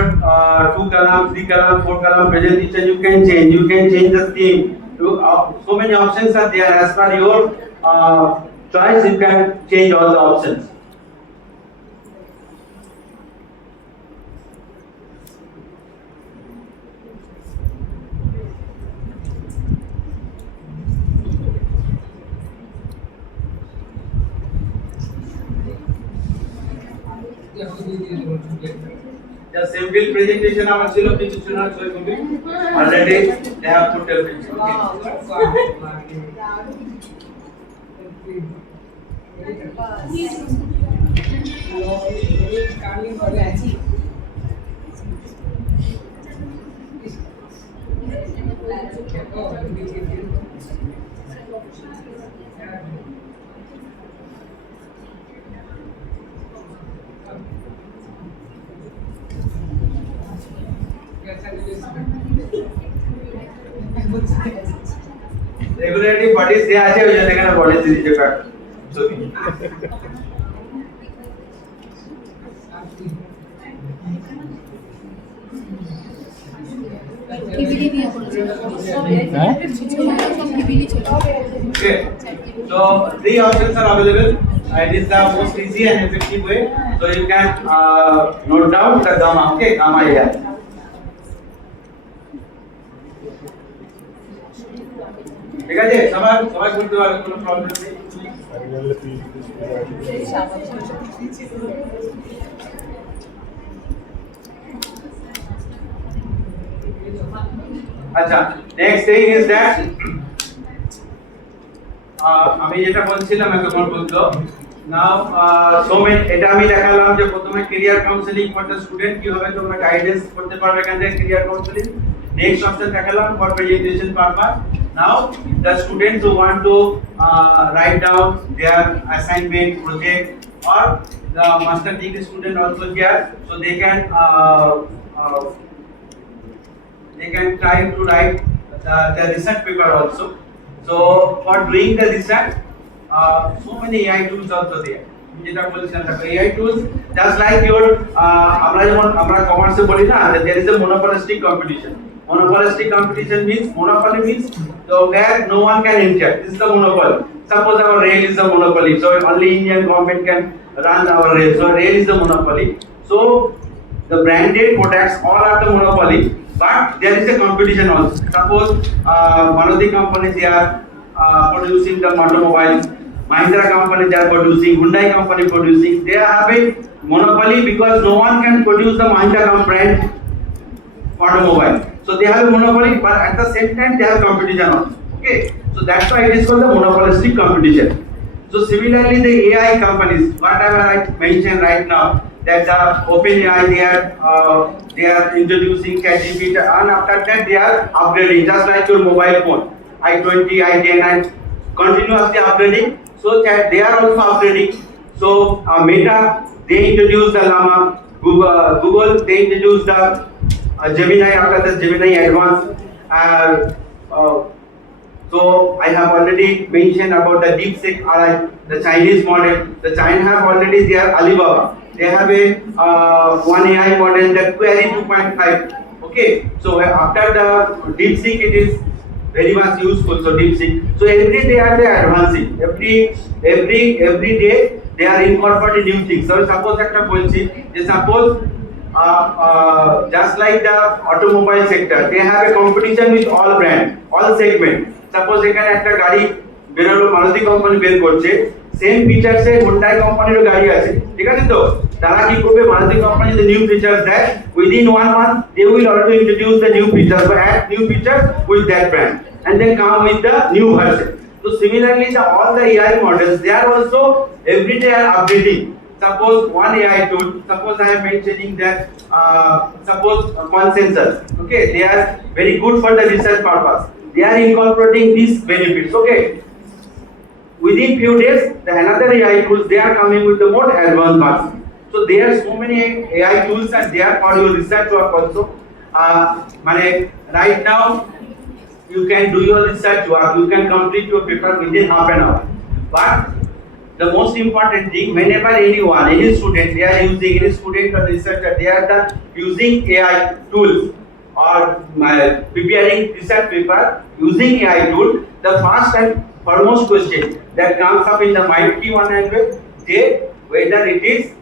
2 column, 3 column, 4 column presentation. You can change. You can change the theme. So many options are there. As per your choice, you can change all the options. The simple presentation আমার ছিল কিছু ছিল না ছয় copy already they have put everything. Regularity bodies দেয়া আছে ওই জন্য এখানে বডিজ দিয়েছে কাট ছবি টিভিডি দিয়ে করেছে হ্যাঁ সব টিভিডি চলে okay so three options are available it is the most easy and effective way so you can note down the gamma okay gamma here ঠিক আছে সবাই সবাই বুঝতে পারবে কোনো প্রবলেম নেই ফাইনালে আচ্ছা নেক্সট থিং ইজ দ্যাট আমি যেটা বলছিলাম এখন বলতো নাও সো মেনি এটা আমি দেখালাম যে প্রথমে career counselling for the student কিভাবে তোমরা গাইডেন্স করতে পারবে এখান থেকে ক্যারিয়ার কাউন্সেলিং নেক্সট অপশন দেখালাম for presentation purpose now the students who want to write down their assignment project or the master degree student also here so they can try to write the research paper also so for doing the research so many AI tools also there যেটা বলছিলাম AI tools just like your আমরা কমার্সে বলি না there is a monopolistic competition means monopoly means so where no one can enter this is the monopoly suppose our rail is a monopoly so only Indian government can run our rail so rail is the monopoly so the branded products all are the monopoly but there is a competition also suppose Maruti company they are producing the automobiles Mahindra company they are producing Hyundai company producing they are having monopoly because no one can produce the Mahindra brand automobile so they have a monopoly but at the same time they have competition also okay so that's why it is called the monopolistic competition so similarly the AI companies whatever I mentioned right now that the OpenAI they are introducing ChatGPT and after that they are upgrading just like your mobile phone i20 i10 and continuously upgrading so that they are also upgrading so Meta they introduced the Llama Google they introduced the Gemini after the Gemini advanced so I have already mentioned about the DeepSeek AI the Chinese model the China have already their Alibaba they have a one AI model that Query 2.5 okay so after the DeepSeek it is very much useful so DeepSeek so every day they are advancing every day they are incorporating new things so suppose একটা বলছি যে suppose just like the automobile sector they have a competition with all brand all segment suppose এখানে একটা গাড়ি বেরোলো মারুতি কোম্পানি বের করছে same features এ Hyundai কোম্পানিরও গাড়ি আছে ঠিক আছে তো তারা কি করবে Maruti company the new features that within 1 month they will also introduce the new features or add new features with that brand and then come with the new version so similarly all the AI models they are also every day are updating suppose one AI tool suppose I am mentioning that suppose consensus okay they are very good for the research purpose they are incorporating these benefits okay within few days the another AI tools they are coming with the more advanced version so there are so many AI tools and they are for your research work also মানে right now you can do your research work you can complete your paper within half an hour but the most important thing whenever any student they are using any student or researcher they are using AI tools or preparing research paper using AI tool the first and foremost question that comes up in the mind key one and whether it is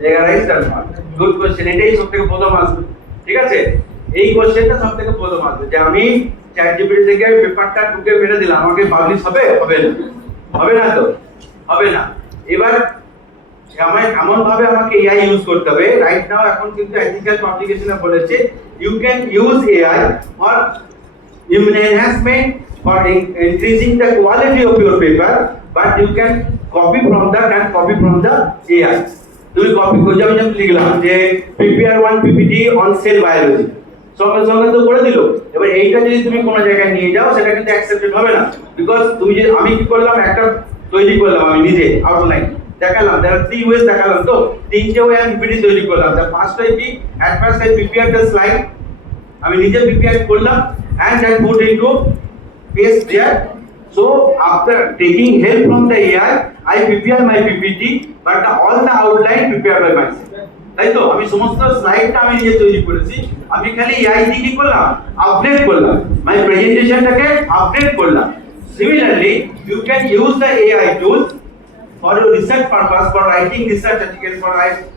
legalized or not good question এটাই সবথেকে প্রথম আসবে ঠিক আছে এই কোশ্চেনটা সবথেকে প্রথম আসবে যে আমি ChatGPT থেকে পেপারটা টুকে মেরে দিলাম আমাকে পাবলিশ হবে না তো হবে না এবার এমন ভাবে আমাকে এআই ইউজ করতে হবে। রাইট নাও এখন কিন্তু এথিক্যাল পাবলিকেশনে বলেছে you can use AI for enhancement for increasing the quality of your paper, but you can copy from that and copy from the AI. তুমি কপি করে আমি যেমন লিখলাম যে প্রিপেয়ার 1 পিপিটি অন সেল বায়োলজি, সঙ্গে সঙ্গে তো করে দিল। এবার এইটা যদি তুমি কোনো জায়গায় নিয়ে যাও সেটা কিন্তু অ্যাকসেপ্টেড হবে না, বিকজ তুমি যে আমি কি করলাম একটা তৈরি করলাম আমি নিজে আউটলাইন দেখালাম, there are 3 ways দেখালাম, তো তিনটে ওয়ে আমি পিপিটি তৈরি করলাম। the first way কি at first I prepared the slide, আমি নিজে প্রিপেয়ার করলাম and I put into paste there. So after taking help from the AI I prepare my PPT, but all the outline prepared by myself. তাই তো আমি সমস্ত স্লাইডটা আমি নিজে তৈরি করেছি, আমি খালি AI দিয়ে কি করলাম আপডেট করলাম, my প্রেজেন্টেশনটাকে আপডেট করলাম। Similarly you can use the AI tools for your research purpose, for writing research articles,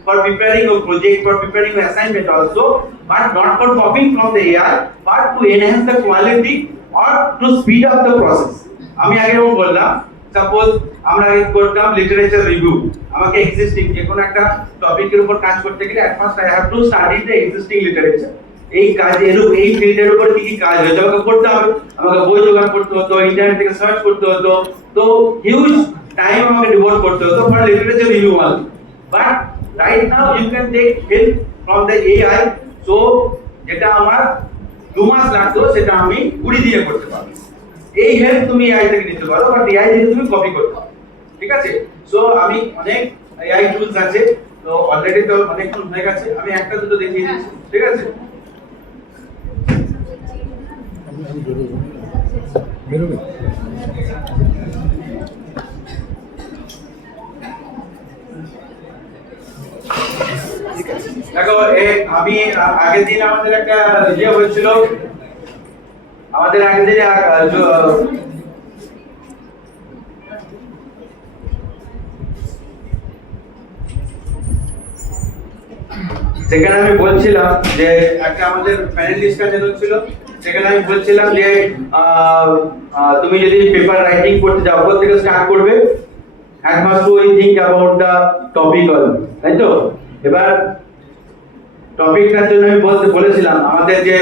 for preparing your project, for preparing your assignment also, but not for copying from the AI, but to enhance the quality or to speed up the process. আমি আগে বললাম সাপোজ আমরা আগে করতাম literature review, আমাকে এক্সিস্টিং যে কোনো একটা টপিকের উপর কাজ করতে গেলে at first I have to study the existing literature, এই কাজের এই ফিল্ডের উপর কি কি কাজ হয়েছে আমাকে করতে হবে, আমাকে বই জোগাড় করতে হতো, ইন্টারনেট থেকে সার্চ করতে হতো, তো হিউজ টাইম আমাকে ডিভোট করতে হতো for literature review only. But right now you can take help from the AI, so যেটা আমার 2 মাস লাগতো সেটা আমি 20 দিয়ে করতে পারবো। এই হেল্প তুমি এআই থেকে নিতে পারো, বাট এআই থেকে তুমি কপি করতে পারো, ঠিক আছে? সো আমি অনেক এআই টুলস আছে, তো অলরেডি তো অনেকক্ষণ হয়ে গেছে, আমি একটা দুটো দেখিয়ে দিচ্ছি, ঠিক আছে? আমি বেরোবো। বেরোবে? দেখো আমি আগের দিন আমাদের একটা ইয়ে হয়েছিল, আমাদের আগের দিন সেখানে আমি বলছিলাম যে একটা আমাদের প্যানেল ডিসকাশন হচ্ছিল, সেখানে আমি বলছিলাম যে তুমি যদি পেপার রাইটিং করতে যাও কোথা থেকে স্টার্ট করবে, at first to think about the topic all, তাই তো? এবার টপিকটার জন্য আমি বলেছিলাম আমাদের যে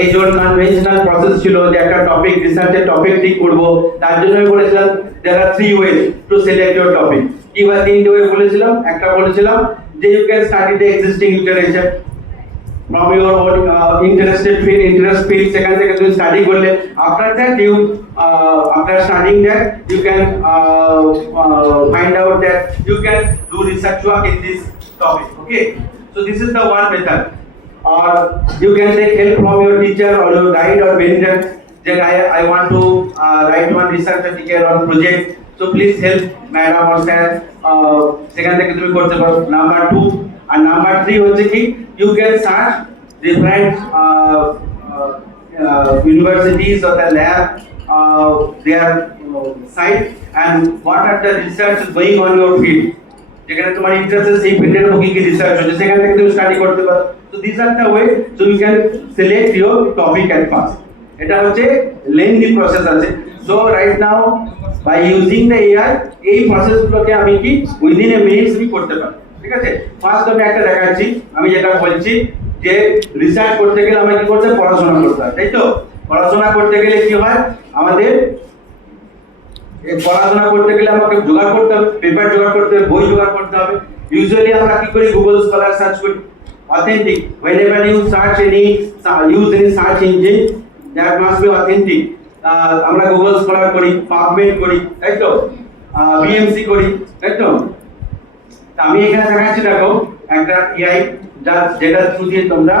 এই যে কনভেনশনাল প্রসেস ছিল যে একটা টপিক রিসার্চের টপিক ঠিক করব, তার জন্য আমি বলেছিলাম there are 3 ways to select your topic। কি বা 3টে ওয়ে বলেছিলাম, একটা বলেছিলাম যে you can study the existing literature from your own interest field, সেখান থেকে তুমি স্টাডি করলে after that you after studying that you can find out that you can do research work in this topic, okay? So this is the one method, or you can take help from your teacher or your guide or mentor that I want to write one research article or project, so please help madam or sir, সেখান থেকে তুমি করতে পারো, নাম্বার 2। আর নাম্বার 3 হচ্ছে কি you can search different universities or the lab their site and what are the research going on your field, যেখানে তোমার ইন্টারেস্ট আছে সেই ফিল্ডের উপর কি রিসার্চ হচ্ছে সেখান থেকে তুমি স্টাডি করতে পারো। So this are the way, so you can select your topic at first. এটা হচ্ছে লেন্থি প্রসেস আছে। So right now by using the AI এই প্রসেসগুলোকে আমি কি উইদিন এ মিনিটস আমি করতে পারি, ঠিক আছে? ফার্স্ট আমি একটা দেখাচ্ছি, আমি যেটা বলছি যে রিসার্চ করতে গেলে আমাকে কি করতে পড়াশোনা করতে হয়, তাই তো? পড়াশোনা করতে গেলে কি হয় আমাদের পড়াশোনা করতে গেলে আমাকে জোগাড় করতে হবে, পেপার জোগাড় করতে হবে, বই জোগাড় করতে হবে। ইউজুয়ালি আমরা কি করি গুগল স্কলার সার্চ করি, authentic, whenever you search use any search engine that must be authentic, আমরা গুগল স্কলার করি, পাবমেড করি, তাই তো? বিএমসি করি, তাই তো? আমি এখানে দেখাচ্ছি, দেখো একটা এআই যেটা থ্রু দিয়ে তোমরা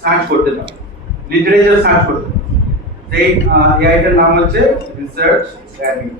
সার্চ করতে পারো, লিটারেচার সার্চ করতে পারো। সেই এআইটার নাম হচ্ছে রিসার্চ র্যাপিড।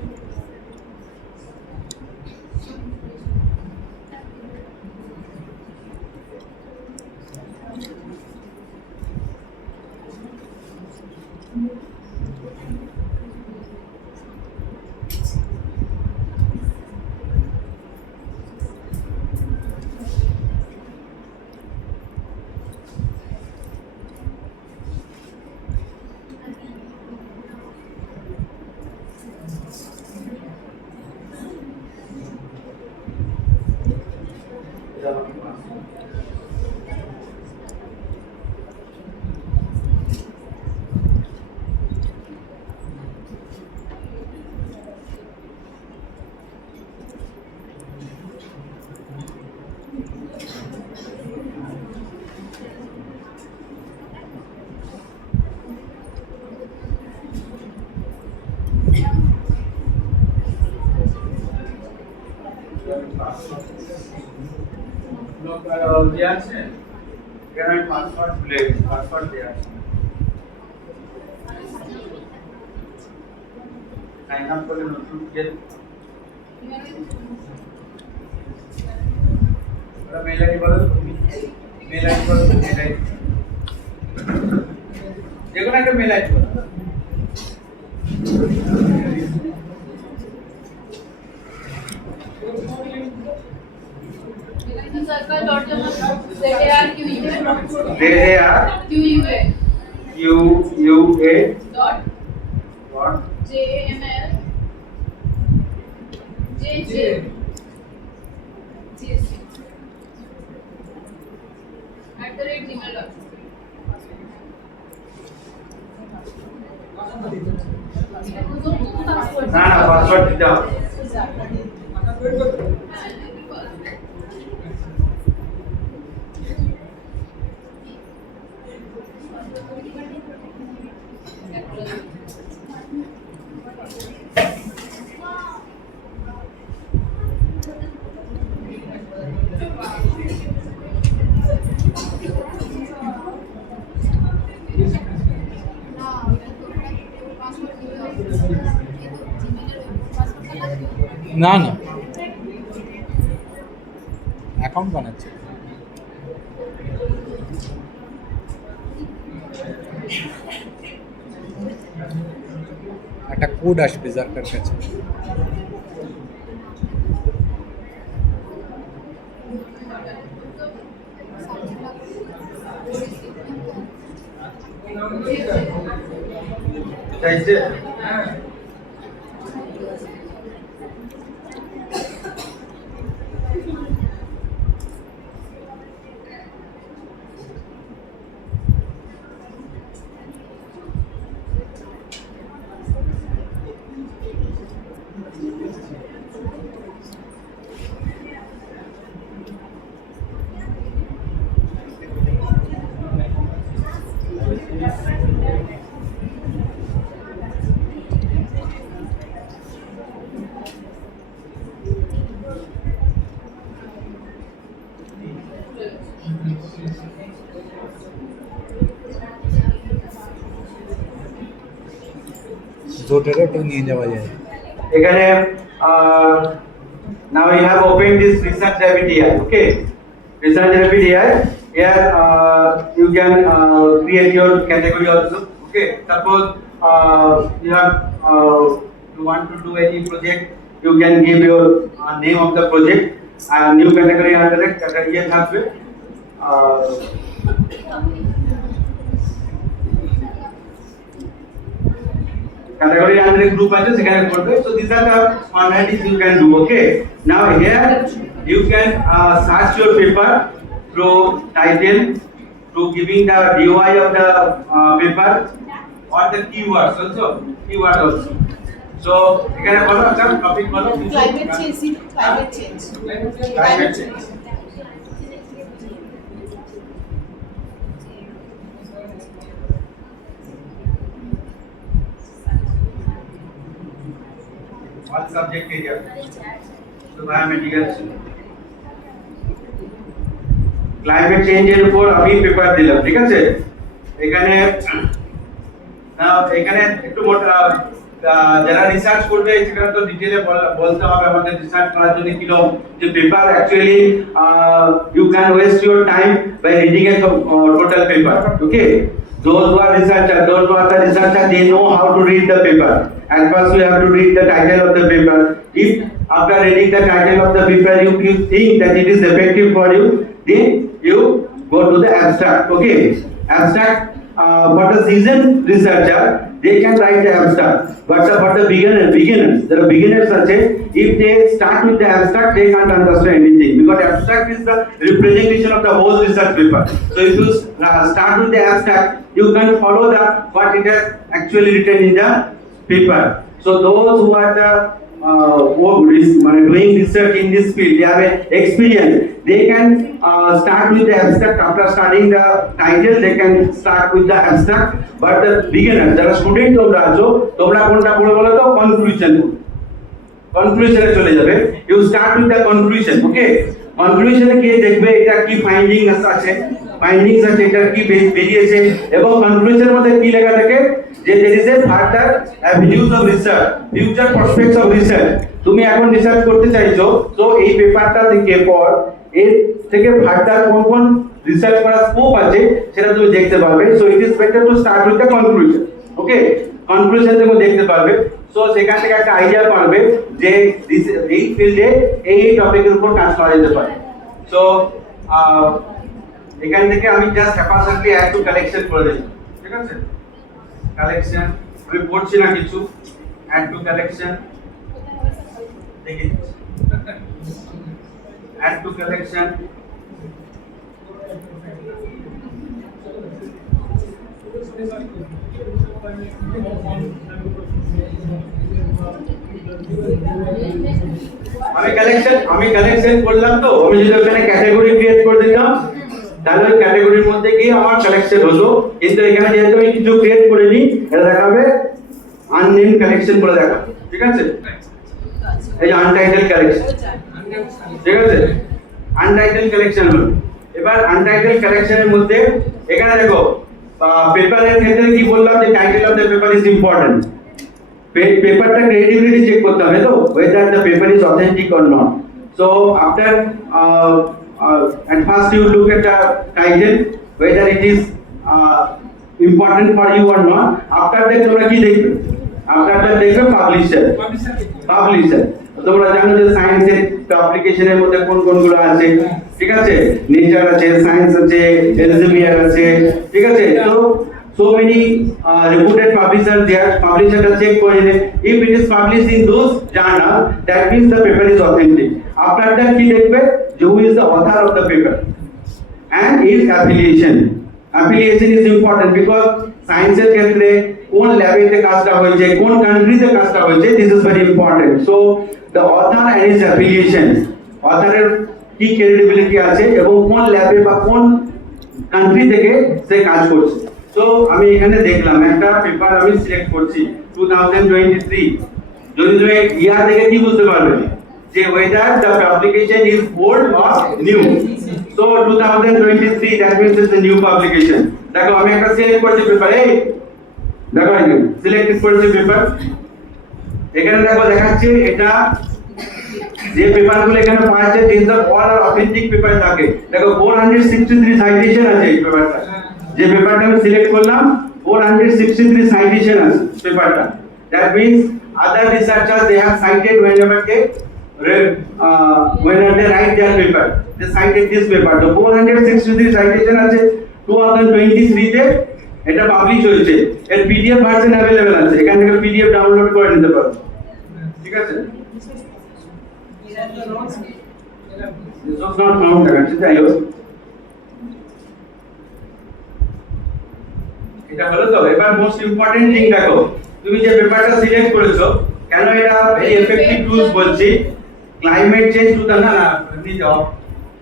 লোক দেওয়া আছে এখানে পাসওয়ার্ড ভুলে গেছি পাসওয়ার্ড দেওয়া আছে সাইন আপ করে নতুন গেট মেল আইডি বলো মেল আইডি বলো মেল আইডি যেকোনো একটা মেল আইডি বলো dot What? JML JJ @gmail.com না না পাসওয়ার্ড দিতে হবে না না অ্যাকাউন্ট বানাচ্ছে একটা কোড আসবে যার কাছে চাইছে জোটেরও নিয়ে যাওয়া যায় এখানে now you have opened this research API, okay? Research API here you can create your category also, okay? Suppose you have you want to do any project, you can give your name of the project and new category under it category থাকবে category under group আছে সেখানে করবে so these are the formalities you can do, okay? Now here you can search your paper through title, through giving the DOI of the paper or the keywords also so এখানে বলো একটা টপিক বলো climate change climate change climate change all subject area so biomedical climate চেঞ্জের উপর আমি পেপার দিলাম ঠিক আছে এখানে এখানে একটু মোটা যারা রিসার্চ করবে সেটা তো ডিটেইলে বলতে হবে আমাদের রিসার্চ করার জন্য কিরকম যে paper actually you can waste your time by reading a total paper okay those who are the researcher they know how to read the paper at first you have to read the title of the paper if after reading the title of the paper you think that it is effective for you then you go to the abstract okay abstract for the seasoned researcher they can write the abstract. But the beginners, there are beginners such as, if they start with the abstract, they can't understand anything, because abstract is the representation of the whole research paper. So if you start with the abstract, you can follow the what it has actually written in the paper. So those who are the doing research in this field, they have experience. They can start with the abstract. After studying the title, they can start with the abstract. But the beginners, যারা স্টুডেন্ট তোমরা আছো, তোমরা কোনটা পড়ে বলো তো? কনক্লুশন। কনক্লুশনে চলে যাবে। You start with the conclusion, okay? কনক্লুশনে গিয়ে দেখবে এটা কি ফাইন্ডিংস আছে, এটা কি বেরিয়েছে, এবং কনক্লুশনের মধ্যে কি লেখা থাকে যে there is a further avenues of research, future prospects of research. তুমি এখন রিসার্চ করতে চাইছো, তো এই পেপারটা থেকে পর এর থেকে ফার্দার কোন রিসার্চ করার স্কোপ আছে সেটা তুমি দেখতে পারবে। So it is better to start with the conclusion, ওকে? কনক্লুশন থেকে দেখতে পারবে। সো সেখান থেকে একটা আইডিয়া পাবে যে এই ফিল্ডে এই টপিকের উপর কাজ করা যেতে পারে। সো এখান থেকে আমি just apparently add to collection করে দিই, ঠিক আছে? কালেকশন আমি পড়ছি না কিছু, অ্যাড টু কালেকশন দেখি, অ্যাড টু কালেকশন। আমি কালেকশন করলাম, তো আমি যদি ওখানে ক্যাটাগরি ক্রিয়েট করে দিতাম, তাহলে ওই ক্যাটাগরির মধ্যে গিয়ে আমার কালেকশন হলো। কিন্তু এখানে যেহেতু আমি কিছু ক্রিয়েট করিনি, এটা দেখাবে আননেম কালেকশন বলে দেখাবে, ঠিক আছে? এই যে আনটাইটেল কালেকশন, ঠিক আছে? আনটাইটেল কালেকশন হলো। এবার আনটাইটেল কালেকশনের মধ্যে এখানে দেখো পেপারের ক্ষেত্রে কি বললাম যে title of the paper is important. পেপারটা ক্রেডিবিলিটি চেক করতে হবে, তো whether the paper is authentic or not. So after at first you look at the title, whether it is important for you or not. After that তোমরা কি দেখবে? After that দেখবে পাবলিশার। তোমরা জানো যে সায়েন্সের অ্যাপ্লিকেশনের মধ্যে কোনগুলো আছে, ঠিক আছে? নেচার আছে, সায়েন্স আছে, এলজেভিয়ার আছে, ঠিক আছে? তো so many reputed publishers there, publisher check করে নেয়, if it is published in those journal, that means the paper is authentic. After that কি দেখবে যে who is the author of the paper and his affiliation is important, because science এর ক্ষেত্রে কোন ল্যাবেতে কাজটা হয়েছে, কোন কান্ট্রিতে কাজটা হয়েছে, this is very important. So the author and his affiliation, author-এর কি ক্রেডিবিলিটি আছে এবং কোন ল্যাবে বা কোন কান্ট্রি থেকে সে কাজ করছে। তো আমি এখানে দেখলাম একটা পেপার আমি সিলেক্ট করছি 2023। যদি তুমি ইয়ার দেখে কি বুঝতে পারবে যে whether the publication is old or new. So 2023, that means it's a new publication. দেখো আমি একটা সিলেক্ট করছি পেপার, এই দেখো এখানে সিলেক্ট করেছি পেপার। এখানে দেখো দেখাচ্ছে এটা যে পেপারগুলো এখানে পাওয়া যাচ্ছে, these are all authentic paper থাকে। দেখো 463 সাইটেশন আছে এই পেপারটা। যে পেপারটা আমি সিলেক্ট করলাম 463 সাইটেশন আছে পেপারটা। That means other researchers they have cited whenever they write their paper, they cited this paper. The 463 citation আছে 2023 তে এটা পাবলিশ হয়েছে। এর পিডিএফ ভার্সন अवेलेबल আছে, এখান থেকে পিডিএফ ডাউনলোড করে নিতে পারো, ঠিক আছে? This was not found actually, যাই হোক এটা হলো। তো এবার মোস্ট ইম্পর্টেন্ট থিং দেখো, তুমি যে পেপারটা সিলেক্ট করেছো, কেন এটা ভেরি এফেক্টিভ টুলস বলছি। Climate change to the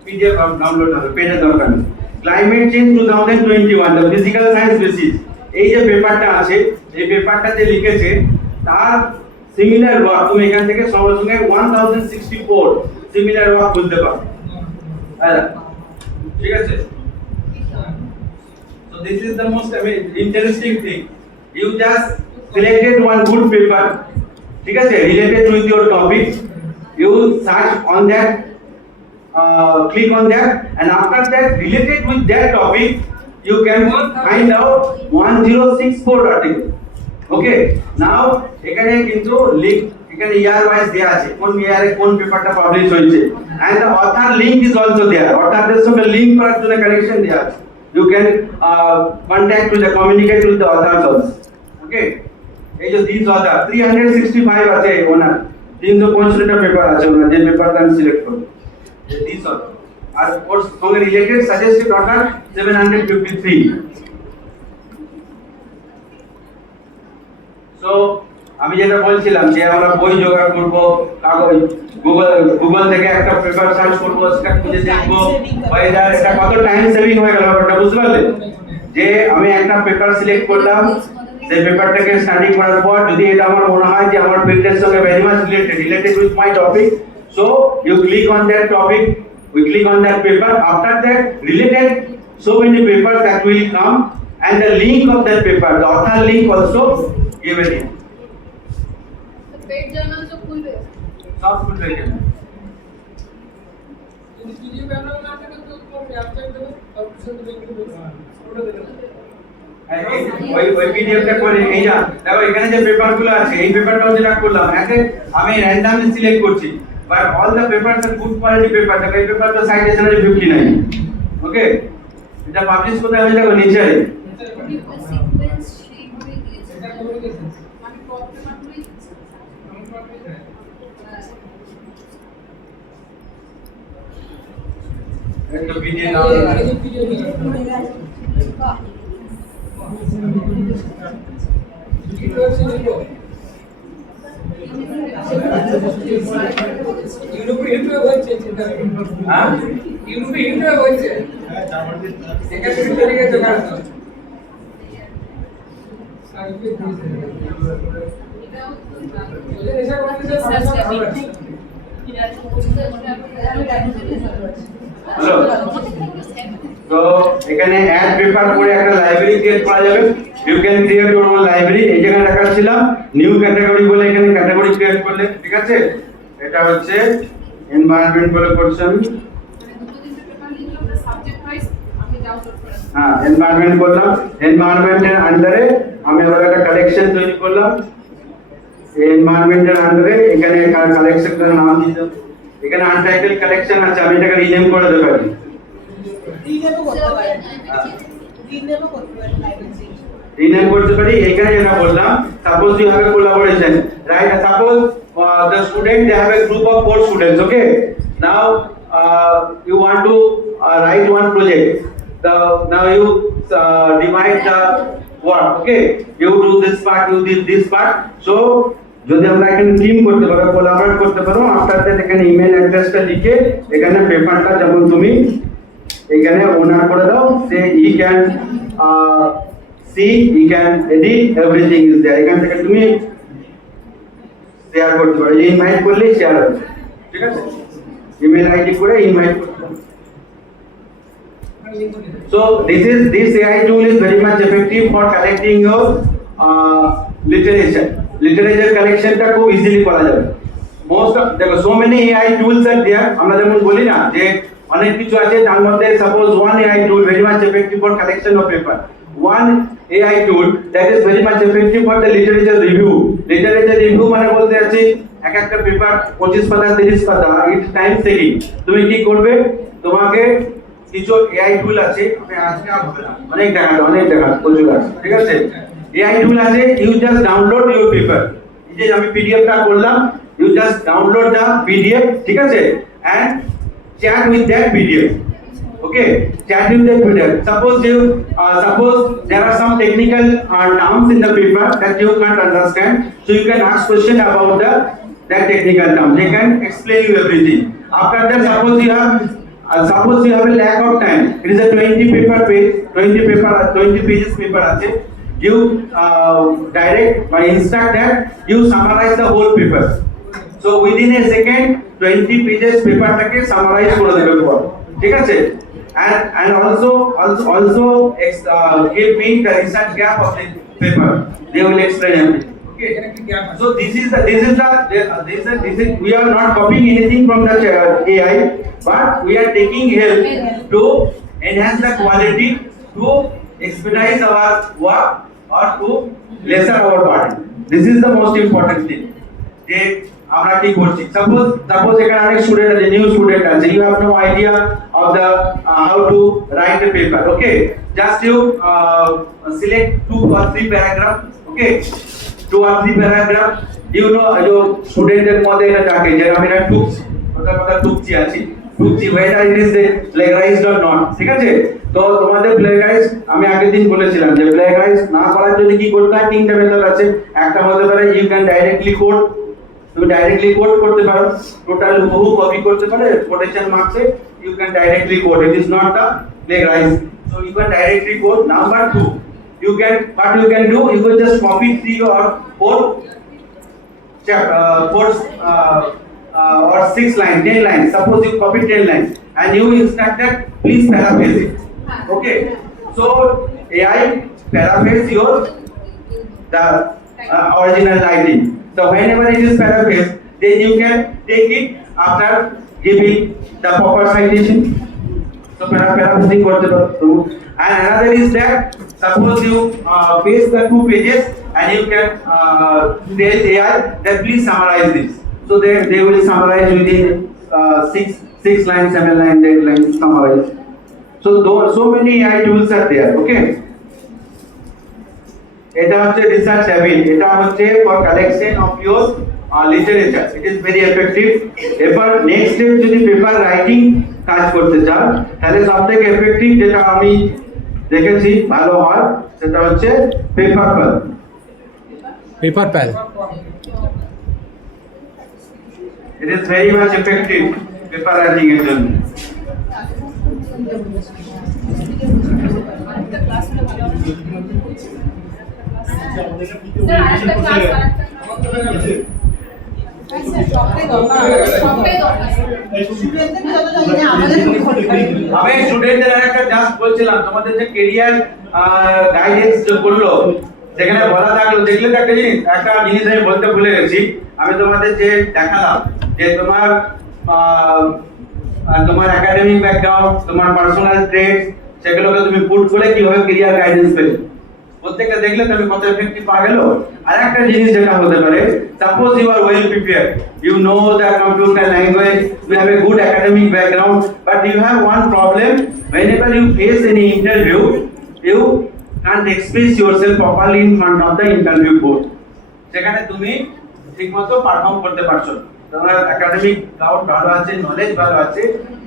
PDF download হবে, পেজের দরকার নেই। Climate change 2021 the physical science basis, এই যে পেপারটা আছে, এই পেপারটা যে লিখেছে তার সিমিলার ওয়ার্ক তুমি এখান থেকে সঙ্গে সঙ্গে 1064 সিমিলার ওয়ার্ক খুঁজতে পারো, ঠিক আছে? So this is the most interesting thing. You just selected one good paper, ঠিক আছে, related with your topic. You search on that, click on that, and after that related with that topic you can find out 1064 article. Okay, now এখানে কিন্তু লিংক এখানে ইয়ার ওয়াইজ দেয়া আছে, কোন ইয়ারে কোন পেপারটা পাবলিশ হয়েছে, and the author link is also there. অথরদের সঙ্গে লিংক করার জন্য কানেকশন দেয়া আছে। You can contact with the communicate with the authors also. Okay, এই যে দিস অদার 365 আছে ওনার 365টা পেপার আছে ওনার যে পেপারটা আমি সিলেক্ট করব দিস অদার আর কোর্স সঙ্গে রিলেটেড সাজেস্টেড অর্ডার 753 সো আমি যেটা বলছিলাম যে আমরা বই জোগাড় করব কাগজ গুগল থেকে একটা পেপার সার্চ করব সেটা খুঁজে দেখব এটা কত টাইম সেভিং হয়ে গেল ব্যাপারটা বুঝতে পারলে যে আমি একটা পেপার সিলেক্ট করলাম সেই পেপারটাকে স্টাডি করার পর যদি এটা আমার মনে হয় যে আমার ফিল্ডের সঙ্গে very much related with my topic so you click on that topic we click on that paper after that related so many papers that will come and the link of that paper the author link also given here paid journal जो खुलবে सब full page है video camera না থাকে তো কোন ওয়েবসাইট দেবো অপশন দেবো ওই পিডিএফটা করে এই যা দেখো এখানে যে পেপারগুলো আছে এই পেপারটাও যেটা করলাম একে আমি র্যান্ডমলি সিলেক্ট করছি but all the papers are good quality paper the paper তো citation আছে 59 ওকে এটা পাবলিশ কোথায় হয়ে যাবে নিচে সিকোয়েন্স সেইভাবে দিয়েছে এটা করে দিয়েছে আমি প্রবলেমগুলি একটা পিডিএফ নাও এই ভিডিও নিয়ে কি করছে দেখো ইউটিউবে হচ্ছে চিন্তা হ্যাঁ ইউটিউবে হচ্ছে একা শুরু করে গেছে কাজ হ্যালো তো এখানে অ্যাড পেপার করে একটা লাইব্রেরি ক্রিয়েট করা যাবে you can create your own library এই যেখানে দেখাচ্ছিলাম নিউ ক্যাটাগরি বলে এখানে ক্যাটাগরি ক্রিয়েট করলে ঠিক আছে এটা হচ্ছে এনভায়রনমেন্ট বলে করছি আমি দুটো তিনটে পেপার লিখলে ওটা সাবজেক্ট ওয়াইজ আমি ডাউনলোড করে হ্যাঁ এনভায়রনমেন্ট করলাম এনভায়রনমেন্টের আন্ডারে আমি আবার একটা কালেকশন তৈরি করলাম এনভায়রনমেন্টের আন্ডারে এখানে কালেকশনের নাম দিলাম এখানে আনটাইটেল কালেকশন আছে আমি এটাকে রিনেম করে দেব আর রিনেমও করতে পারেন রিনেমও করতে পারেন লাইব্রেরি রিনেম করতে পারি এখানে যেটা বললাম suppose you have a collaboration right suppose the student they have a group of 4 students okay now you want to write one project now you divide the work okay you do this part you do this part so যদি আমরা এখানে টিম করতে পারো কোলাবরেট করতে পারো after that এখানে ইমেল অ্যাড্রেসটা লিখে এখানে পেপারটা যেমন তুমি এখানে ওনার করে দাও সে he can see he can edit everything is there এখান থেকে তুমি শেয়ার করতে পারো ইনভাইট করলে শেয়ার হবে ঠিক আছে ইমেল আইডি করে ইনভাইট করতে পারো so this AI tool is very much effective for collecting your literature collection টা খুব ইজিলি করা যাবে most of দেখো so many AI tools are there আমরা যেমন বলি না যে অনেক কিছু আছে তার মধ্যে suppose one AI tool very much effective for collection of paper one AI tool that is very much effective for the literature review মানে বলতে আছে এক একটা পেপার 25 পাতা 30 পাতা ইটস টাইম টেকিং তুমি কি করবে তোমাকে কিছু AI টুল আছে আমি আজকে হবে না অনেক টাকা প্রচুর আছে ঠিক আছে AI টুল আছে you just download your paper এই যে আমি পিডিএফটা করলাম you just download the PDF ঠিক আছে and chat with that PDF okay chat with the PDF suppose there are some technical terms in the paper that you can't understand so you can ask question about that technical term they can explain you everything after that suppose you have a lack of time it is a 20 pages paper ache you direct by instruct that you summarize the whole paper so within a second 20 pages paper take summarize করে দেবে পুরো ঠিক আছে and also give me the research gap of the paper they will explain everything okay so this is we are not copying anything from the AI but we are taking help to enhance the quality to expedite our work or to lessen our burden this is the most important thing যে আমরা কি করছি সাপোজ এখানে অনেক student আছে new student আছে you have no idea of the how to write a paper okay just you select 2 or 3 paragraph okay 2 or 3 paragraph you know जो স্টুডেন্টদের মধ্যে এটা থাকে যে আমি এটা টুকছি কথা টুকছি আছি টুকছি whether it is plagiarized or not ঠিক আছে তো তোমাদের প্লেগারাইজ আমি আগের দিন বলেছিলাম যে প্লেগারাইজ না করার জন্য কি করতে হয় তিনটা মেথড আছে একটা হতে পারে ইউ ক্যান ডাইরেক্টলি কোড তুমি ডাইরেক্টলি কোড করতে পারো টোটাল হুবহু কপি করতে পারো কোটেশন মার্কসে you can directly code it is not the plagiarise so you can directly code number 2 you can what you can do you can just copy 3 or 4 or 6 lines 10 lines suppose you copy 10 lines and you instruct that please paraphrase it okay so AI paraphrase your the original writing so whenever it is paraphrased then you can take it after giving the proper citation so paraphrasing korte paro and another is that suppose you paste the 2 pages and you can tell AI that please summarize this so they will summarize within 6 lines 7 lines 8 lines summarize so many AI tools are there okay এটা হচ্ছে research habit এটা হচ্ছে for collection of your literature it is very effective এবার next step যদি paper writing কাজ করতে চান তাহলে সবথেকে এফেক্টিভ যেটা আমি দেখেছি ভালো হয় সেটা হচ্ছে paper paper it is very much effective paper writing এর জন্য স্যার আরেকটা ক্লাস আমি স্টুডেন্টদের একটা জাস্ট বলছিলাম তোমাদের যে ক্যারিয়ার গাইডেন্স যে করলো সেখানে বলা থাকলো দেখলে তো একটা জিনিস আমি বলতে ভুলে গেছি আমি তোমাদের যে দেখালাম যে তোমার একাডেমিক ব্যাকগ্রাউন্ড তোমার পার্সোনাল ট্রেড সেগুলোকে তুমি পুট করে কিভাবে ক্যারিয়ার গাইডেন্স পেলে প্রত্যেকটা দেখলে তুমি কত এফেক্টিভ পা গেল আর একটা জিনিস যেটা হতে পারে suppose you are well prepared you know the computer language you have a good academic background but you have one problem whenever you face any interview you can't express yourself properly in front of the interview board সেখানে তুমি ঠিকমতো পারফর্ম করতে পারছো তোমার academic ground ভালো আছে নলেজ ভালো আছে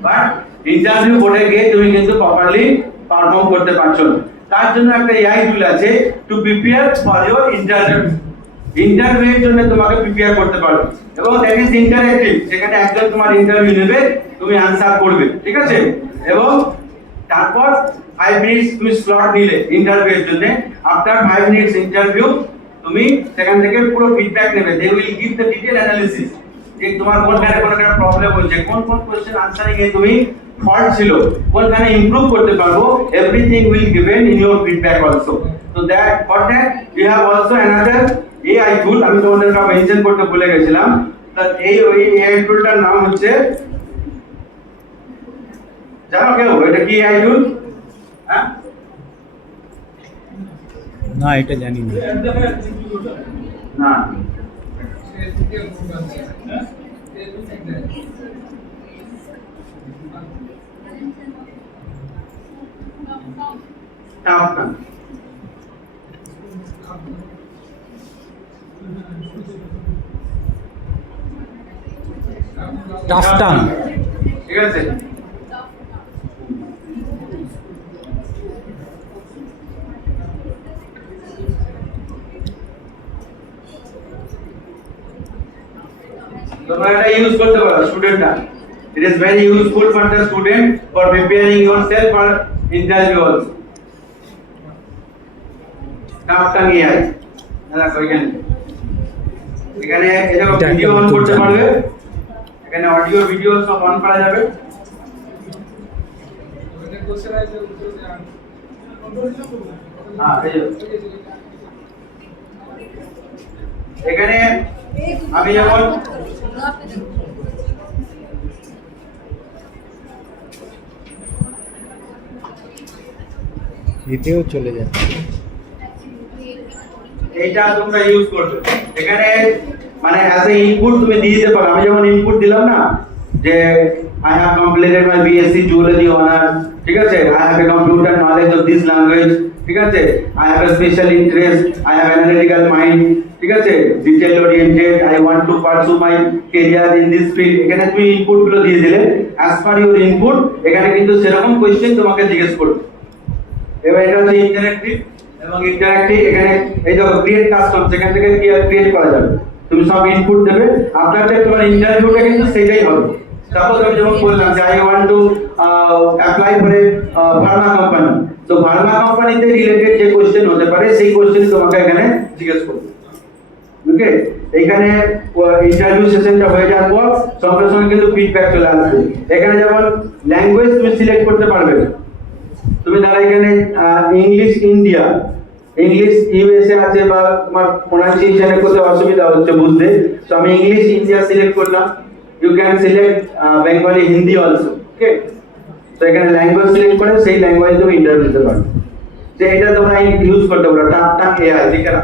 বাট ইন্টারভিউ বোর্ডে গিয়ে তুমি কিন্তু প্রপারলি পারফর্ম করতে পারছো না তার জন্য একটা এআই টুল আছে টু প্রিপেয়ার ফর ইওর ইন্টারভিউর জন্য তোমাকে প্রিপেয়ার করতে পারো এবং দ্যাট ইজ ইন্টারঅ্যাক্টিভ সেখানে একজন তোমার ইন্টারভিউ নেবে তুমি আনসার করবে ঠিক আছে এবং তারপর 5 মিনিটস তুমি স্লট নিলে ইন্টারভিউর জন্য আফটার 5 মিনিটস ইন্টারভিউ তুমি সেখান থেকে পুরো ফিডব্যাক নেবে they will give the detail analysis যে তোমার কোনখানে কোন প্রবলেম হচ্ছে কোন কোশ্চেন আনসারিং এ তুমি ফল্ট ছিল কোনখানে ইমপ্রুভ করতে পারবো everything will given in your feedback also so that for that you have also another AI tool আমি তোমাদেরকে মেনশন করতে ভুলে গেছিলাম এই এআই টুলটার নাম হচ্ছে জানো কেউ এটা কি এআই টুল হ্যাঁ না এটা জানি না না টাফটান টাফটান ঠিক আছে তোমরা এটা ইউজ করতে পারো স্টুডেন্টরা it is very useful for the student for preparing yourself for interview also টাফটান এআই এখানে এটা ভিডিও অন করতে পারবে এখানে অডিও ভিডিও সব অন করা যাবে হ্যাঁ এখানে আমি যখন এতেও চলে যায় এইটা তোমরা ইউজ করবে এখানে মানে অ্যাজ এ ইনপুট তুমি দিয়ে দিতে পারো আমি যখন ইনপুট দিলাম না যে I have completed my BSc zoology honours ঠিক আছে I have a computer knowledge of this language ঠিক আছে, I have a special interest, I have analytical mind, ঠিক আছে, detail oriented, I want to পারসু my career in this field. এখানে তুমি ইনপুট গুলো দিয়ে দিলে, অ্যাজ পার ইউর ইনপুট এখানে কিন্তু সেরকম কোশ্চেন তোমাকে জিজ্ঞেস করবে। এবার এটা হচ্ছে ইন্টারঅ্যাক্টিভ, এবং ইন্টারঅ্যাক্টিভ এখানে এই দেখো ক্রিয়েট কাস্টম, সেখান থেকে ক্রিয়েট করা যাবে। তুমি সব ইনপুট দেবে, আপনার তোমার ইন্টারভিউটা কিন্তু সেটাই হবে। সাপোজ আমি যেমন বললাম যে I want to apply for a Pharma company, তো ফার্মা কোম্পানিতে রিলেটেড যে কোশ্চেন হতে পারে সেই কোশ্চেন তোমাকে এখানে জিজ্ঞেস করবে। ওকে, এখানে ইন্টারভিউ সেশনটা হয়ে যাওয়ার পর সঙ্গে সঙ্গে কিন্তু ফিডব্যাক চলে আসবে। এখানে যেমন ল্যাঙ্গুয়েজ তুমি সিলেক্ট করতে পারবে, তুমি ধরো এখানে ইংলিশ ইন্ডিয়া, ইংলিশ ইউএসএ আছে বা তোমার প্রোনাউন্সিয়েশনে করতে অসুবিধা হচ্ছে বুঝতে, তো আমি ইংলিশ ইন্ডিয়া সিলেক্ট করলাম। You can select Bengali Hindi also. Okay, তো এখানে ল্যাঙ্গুয়েজ সিলেক্ট করে সেই ল্যাঙ্গুয়েজ তুমি ইন্টারভিউ দিতে পারো। যে এটা তোমরা ইউজ করতে পারো, টাক এআই, ঠিক আছে।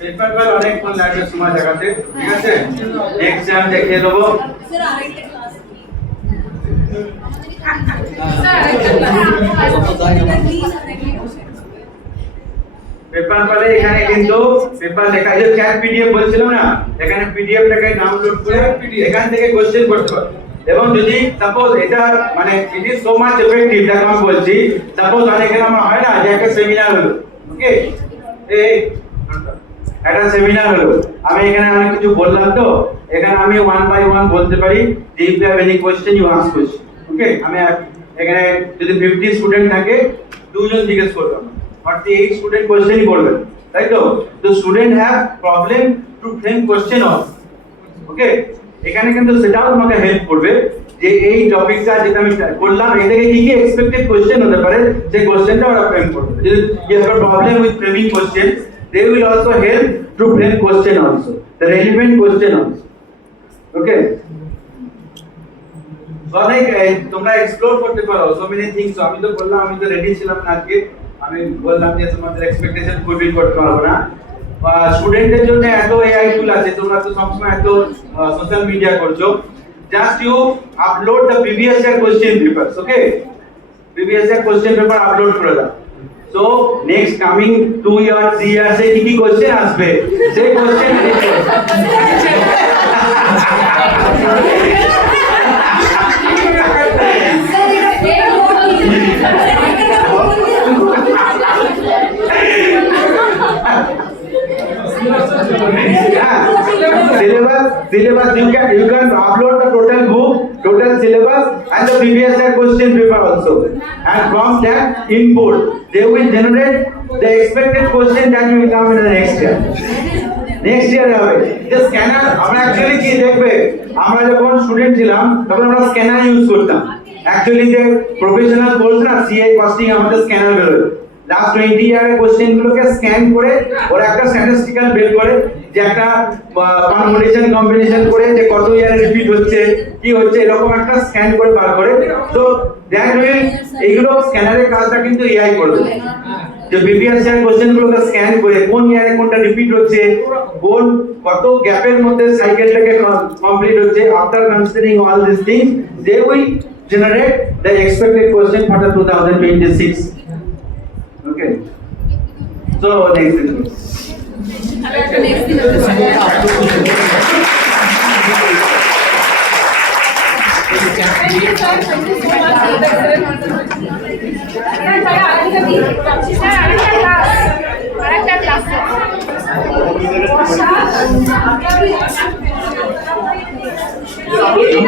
পেপার গুলো অনেকক্ষণ লাগবে সময় দেখাতে, ঠিক আছে। নেক্সট আমি দেখিয়ে দেবো। স্যার আরেকটা ক্লাস পেপার পরে এখানে কিন্তু পেপার লেখা, এই যে চ্যাট পিডিএফ বলছিলাম না, এখানে পিডিএফটাকে ডাউনলোড করে এখান থেকে কোশ্চেন করতে পারো। এবং যদি সাপোজ এটা মানে it is so much effective, দেখো আমি বলছি, সাপোজ অনেক আমার হয় না যে একটা সেমিনার হলো, ওকে, একটা সেমিনার হলো, আমি এখানে অনেক কিছু বললাম, তো এখানে আমি ওয়ান বাই ওয়ান বলতে পারি যে if you have any question you ask question. Okay, আমি এখানে যদি 50 স্টুডেন্ট থাকে, দুজন জিজ্ঞেস করলাম, 48 স্টুডেন্ট কোশ্চেনই করবেন, তাই তো। তো student have problem to frame question also. Okay, এখানে কিন্তু সেটাও তোমাকে হেল্প করবে যে এই টপিকটা যেটা আমি করলাম এ থেকে কি কি এক্সপেক্টেড কোশ্চেন হতে পারে, সেই কোশ্চেনটা ওরা ফ্রেম করবে। যদি you have a problem with framing question, they will also help to frame question also, the relevant question also. Okay, অনেক তোমরা এক্সপ্লোর করতে পারো so many things। আমি তো বললাম আমি তো রেডি ছিলাম না আজকে, আমি বললাম যে তোমাদের এক্সপেকটেশন ফুলফিল করতে পারবো না। স্টুডেন্টদের জন্য এত এআই টুল আছে, তোমরা তো সবসময় এত সোশ্যাল মিডিয়া করছো, just you upload the previous year question papers. Okay, previous year question paper upload করে দাও। So next coming 2 years 3 years এ কি কি কোশ্চেন আসবে সেই question syllabus you can upload the total book, total syllabus and the previous year question paper also, and from that input they will generate the expected question that will come in the next year হবে। যে স্ক্যানার আমরা অ্যাকচুয়ালি কি দেখবে, আমরা যখন স্টুডেন্ট ছিলাম তখন আমরা স্ক্যানার ইউজ করতাম। অ্যাকচুয়ালি যে প্রফেশনাল কোর্স না সিআই কস্টিং আমাদের স্ক্যানার বেরোয়, লাস্ট 20 ইয়ারের কোশ্চেন গুলোকে স্ক্যান করে ওরা একটা স্ট্যাটিস্টিক্যাল বের করে যে একটা কম্বিনেশন করে যে কত ইয়ারে রিপিট হচ্ছে কি হচ্ছে এরকম একটা স্ক্যান করে বার করে। তো দ্যাট উইল এইগুলো স্ক্যানারের কাজটা কিন্তু এআই করবে, যে প্রিভিয়াস ইয়ার কোশ্চেন গুলোকে স্ক্যান করে কোন ইয়ারে কোনটা রিপিট হচ্ছে, কোন কত গ্যাপের মধ্যে সাইকেলটাকে কমপ্লিট হচ্ছে। After considering all this things they will generate the expected question for the 2026. Okay, so next thing. Next thing Thank you, sir. Thank you so much for the excellent presentation.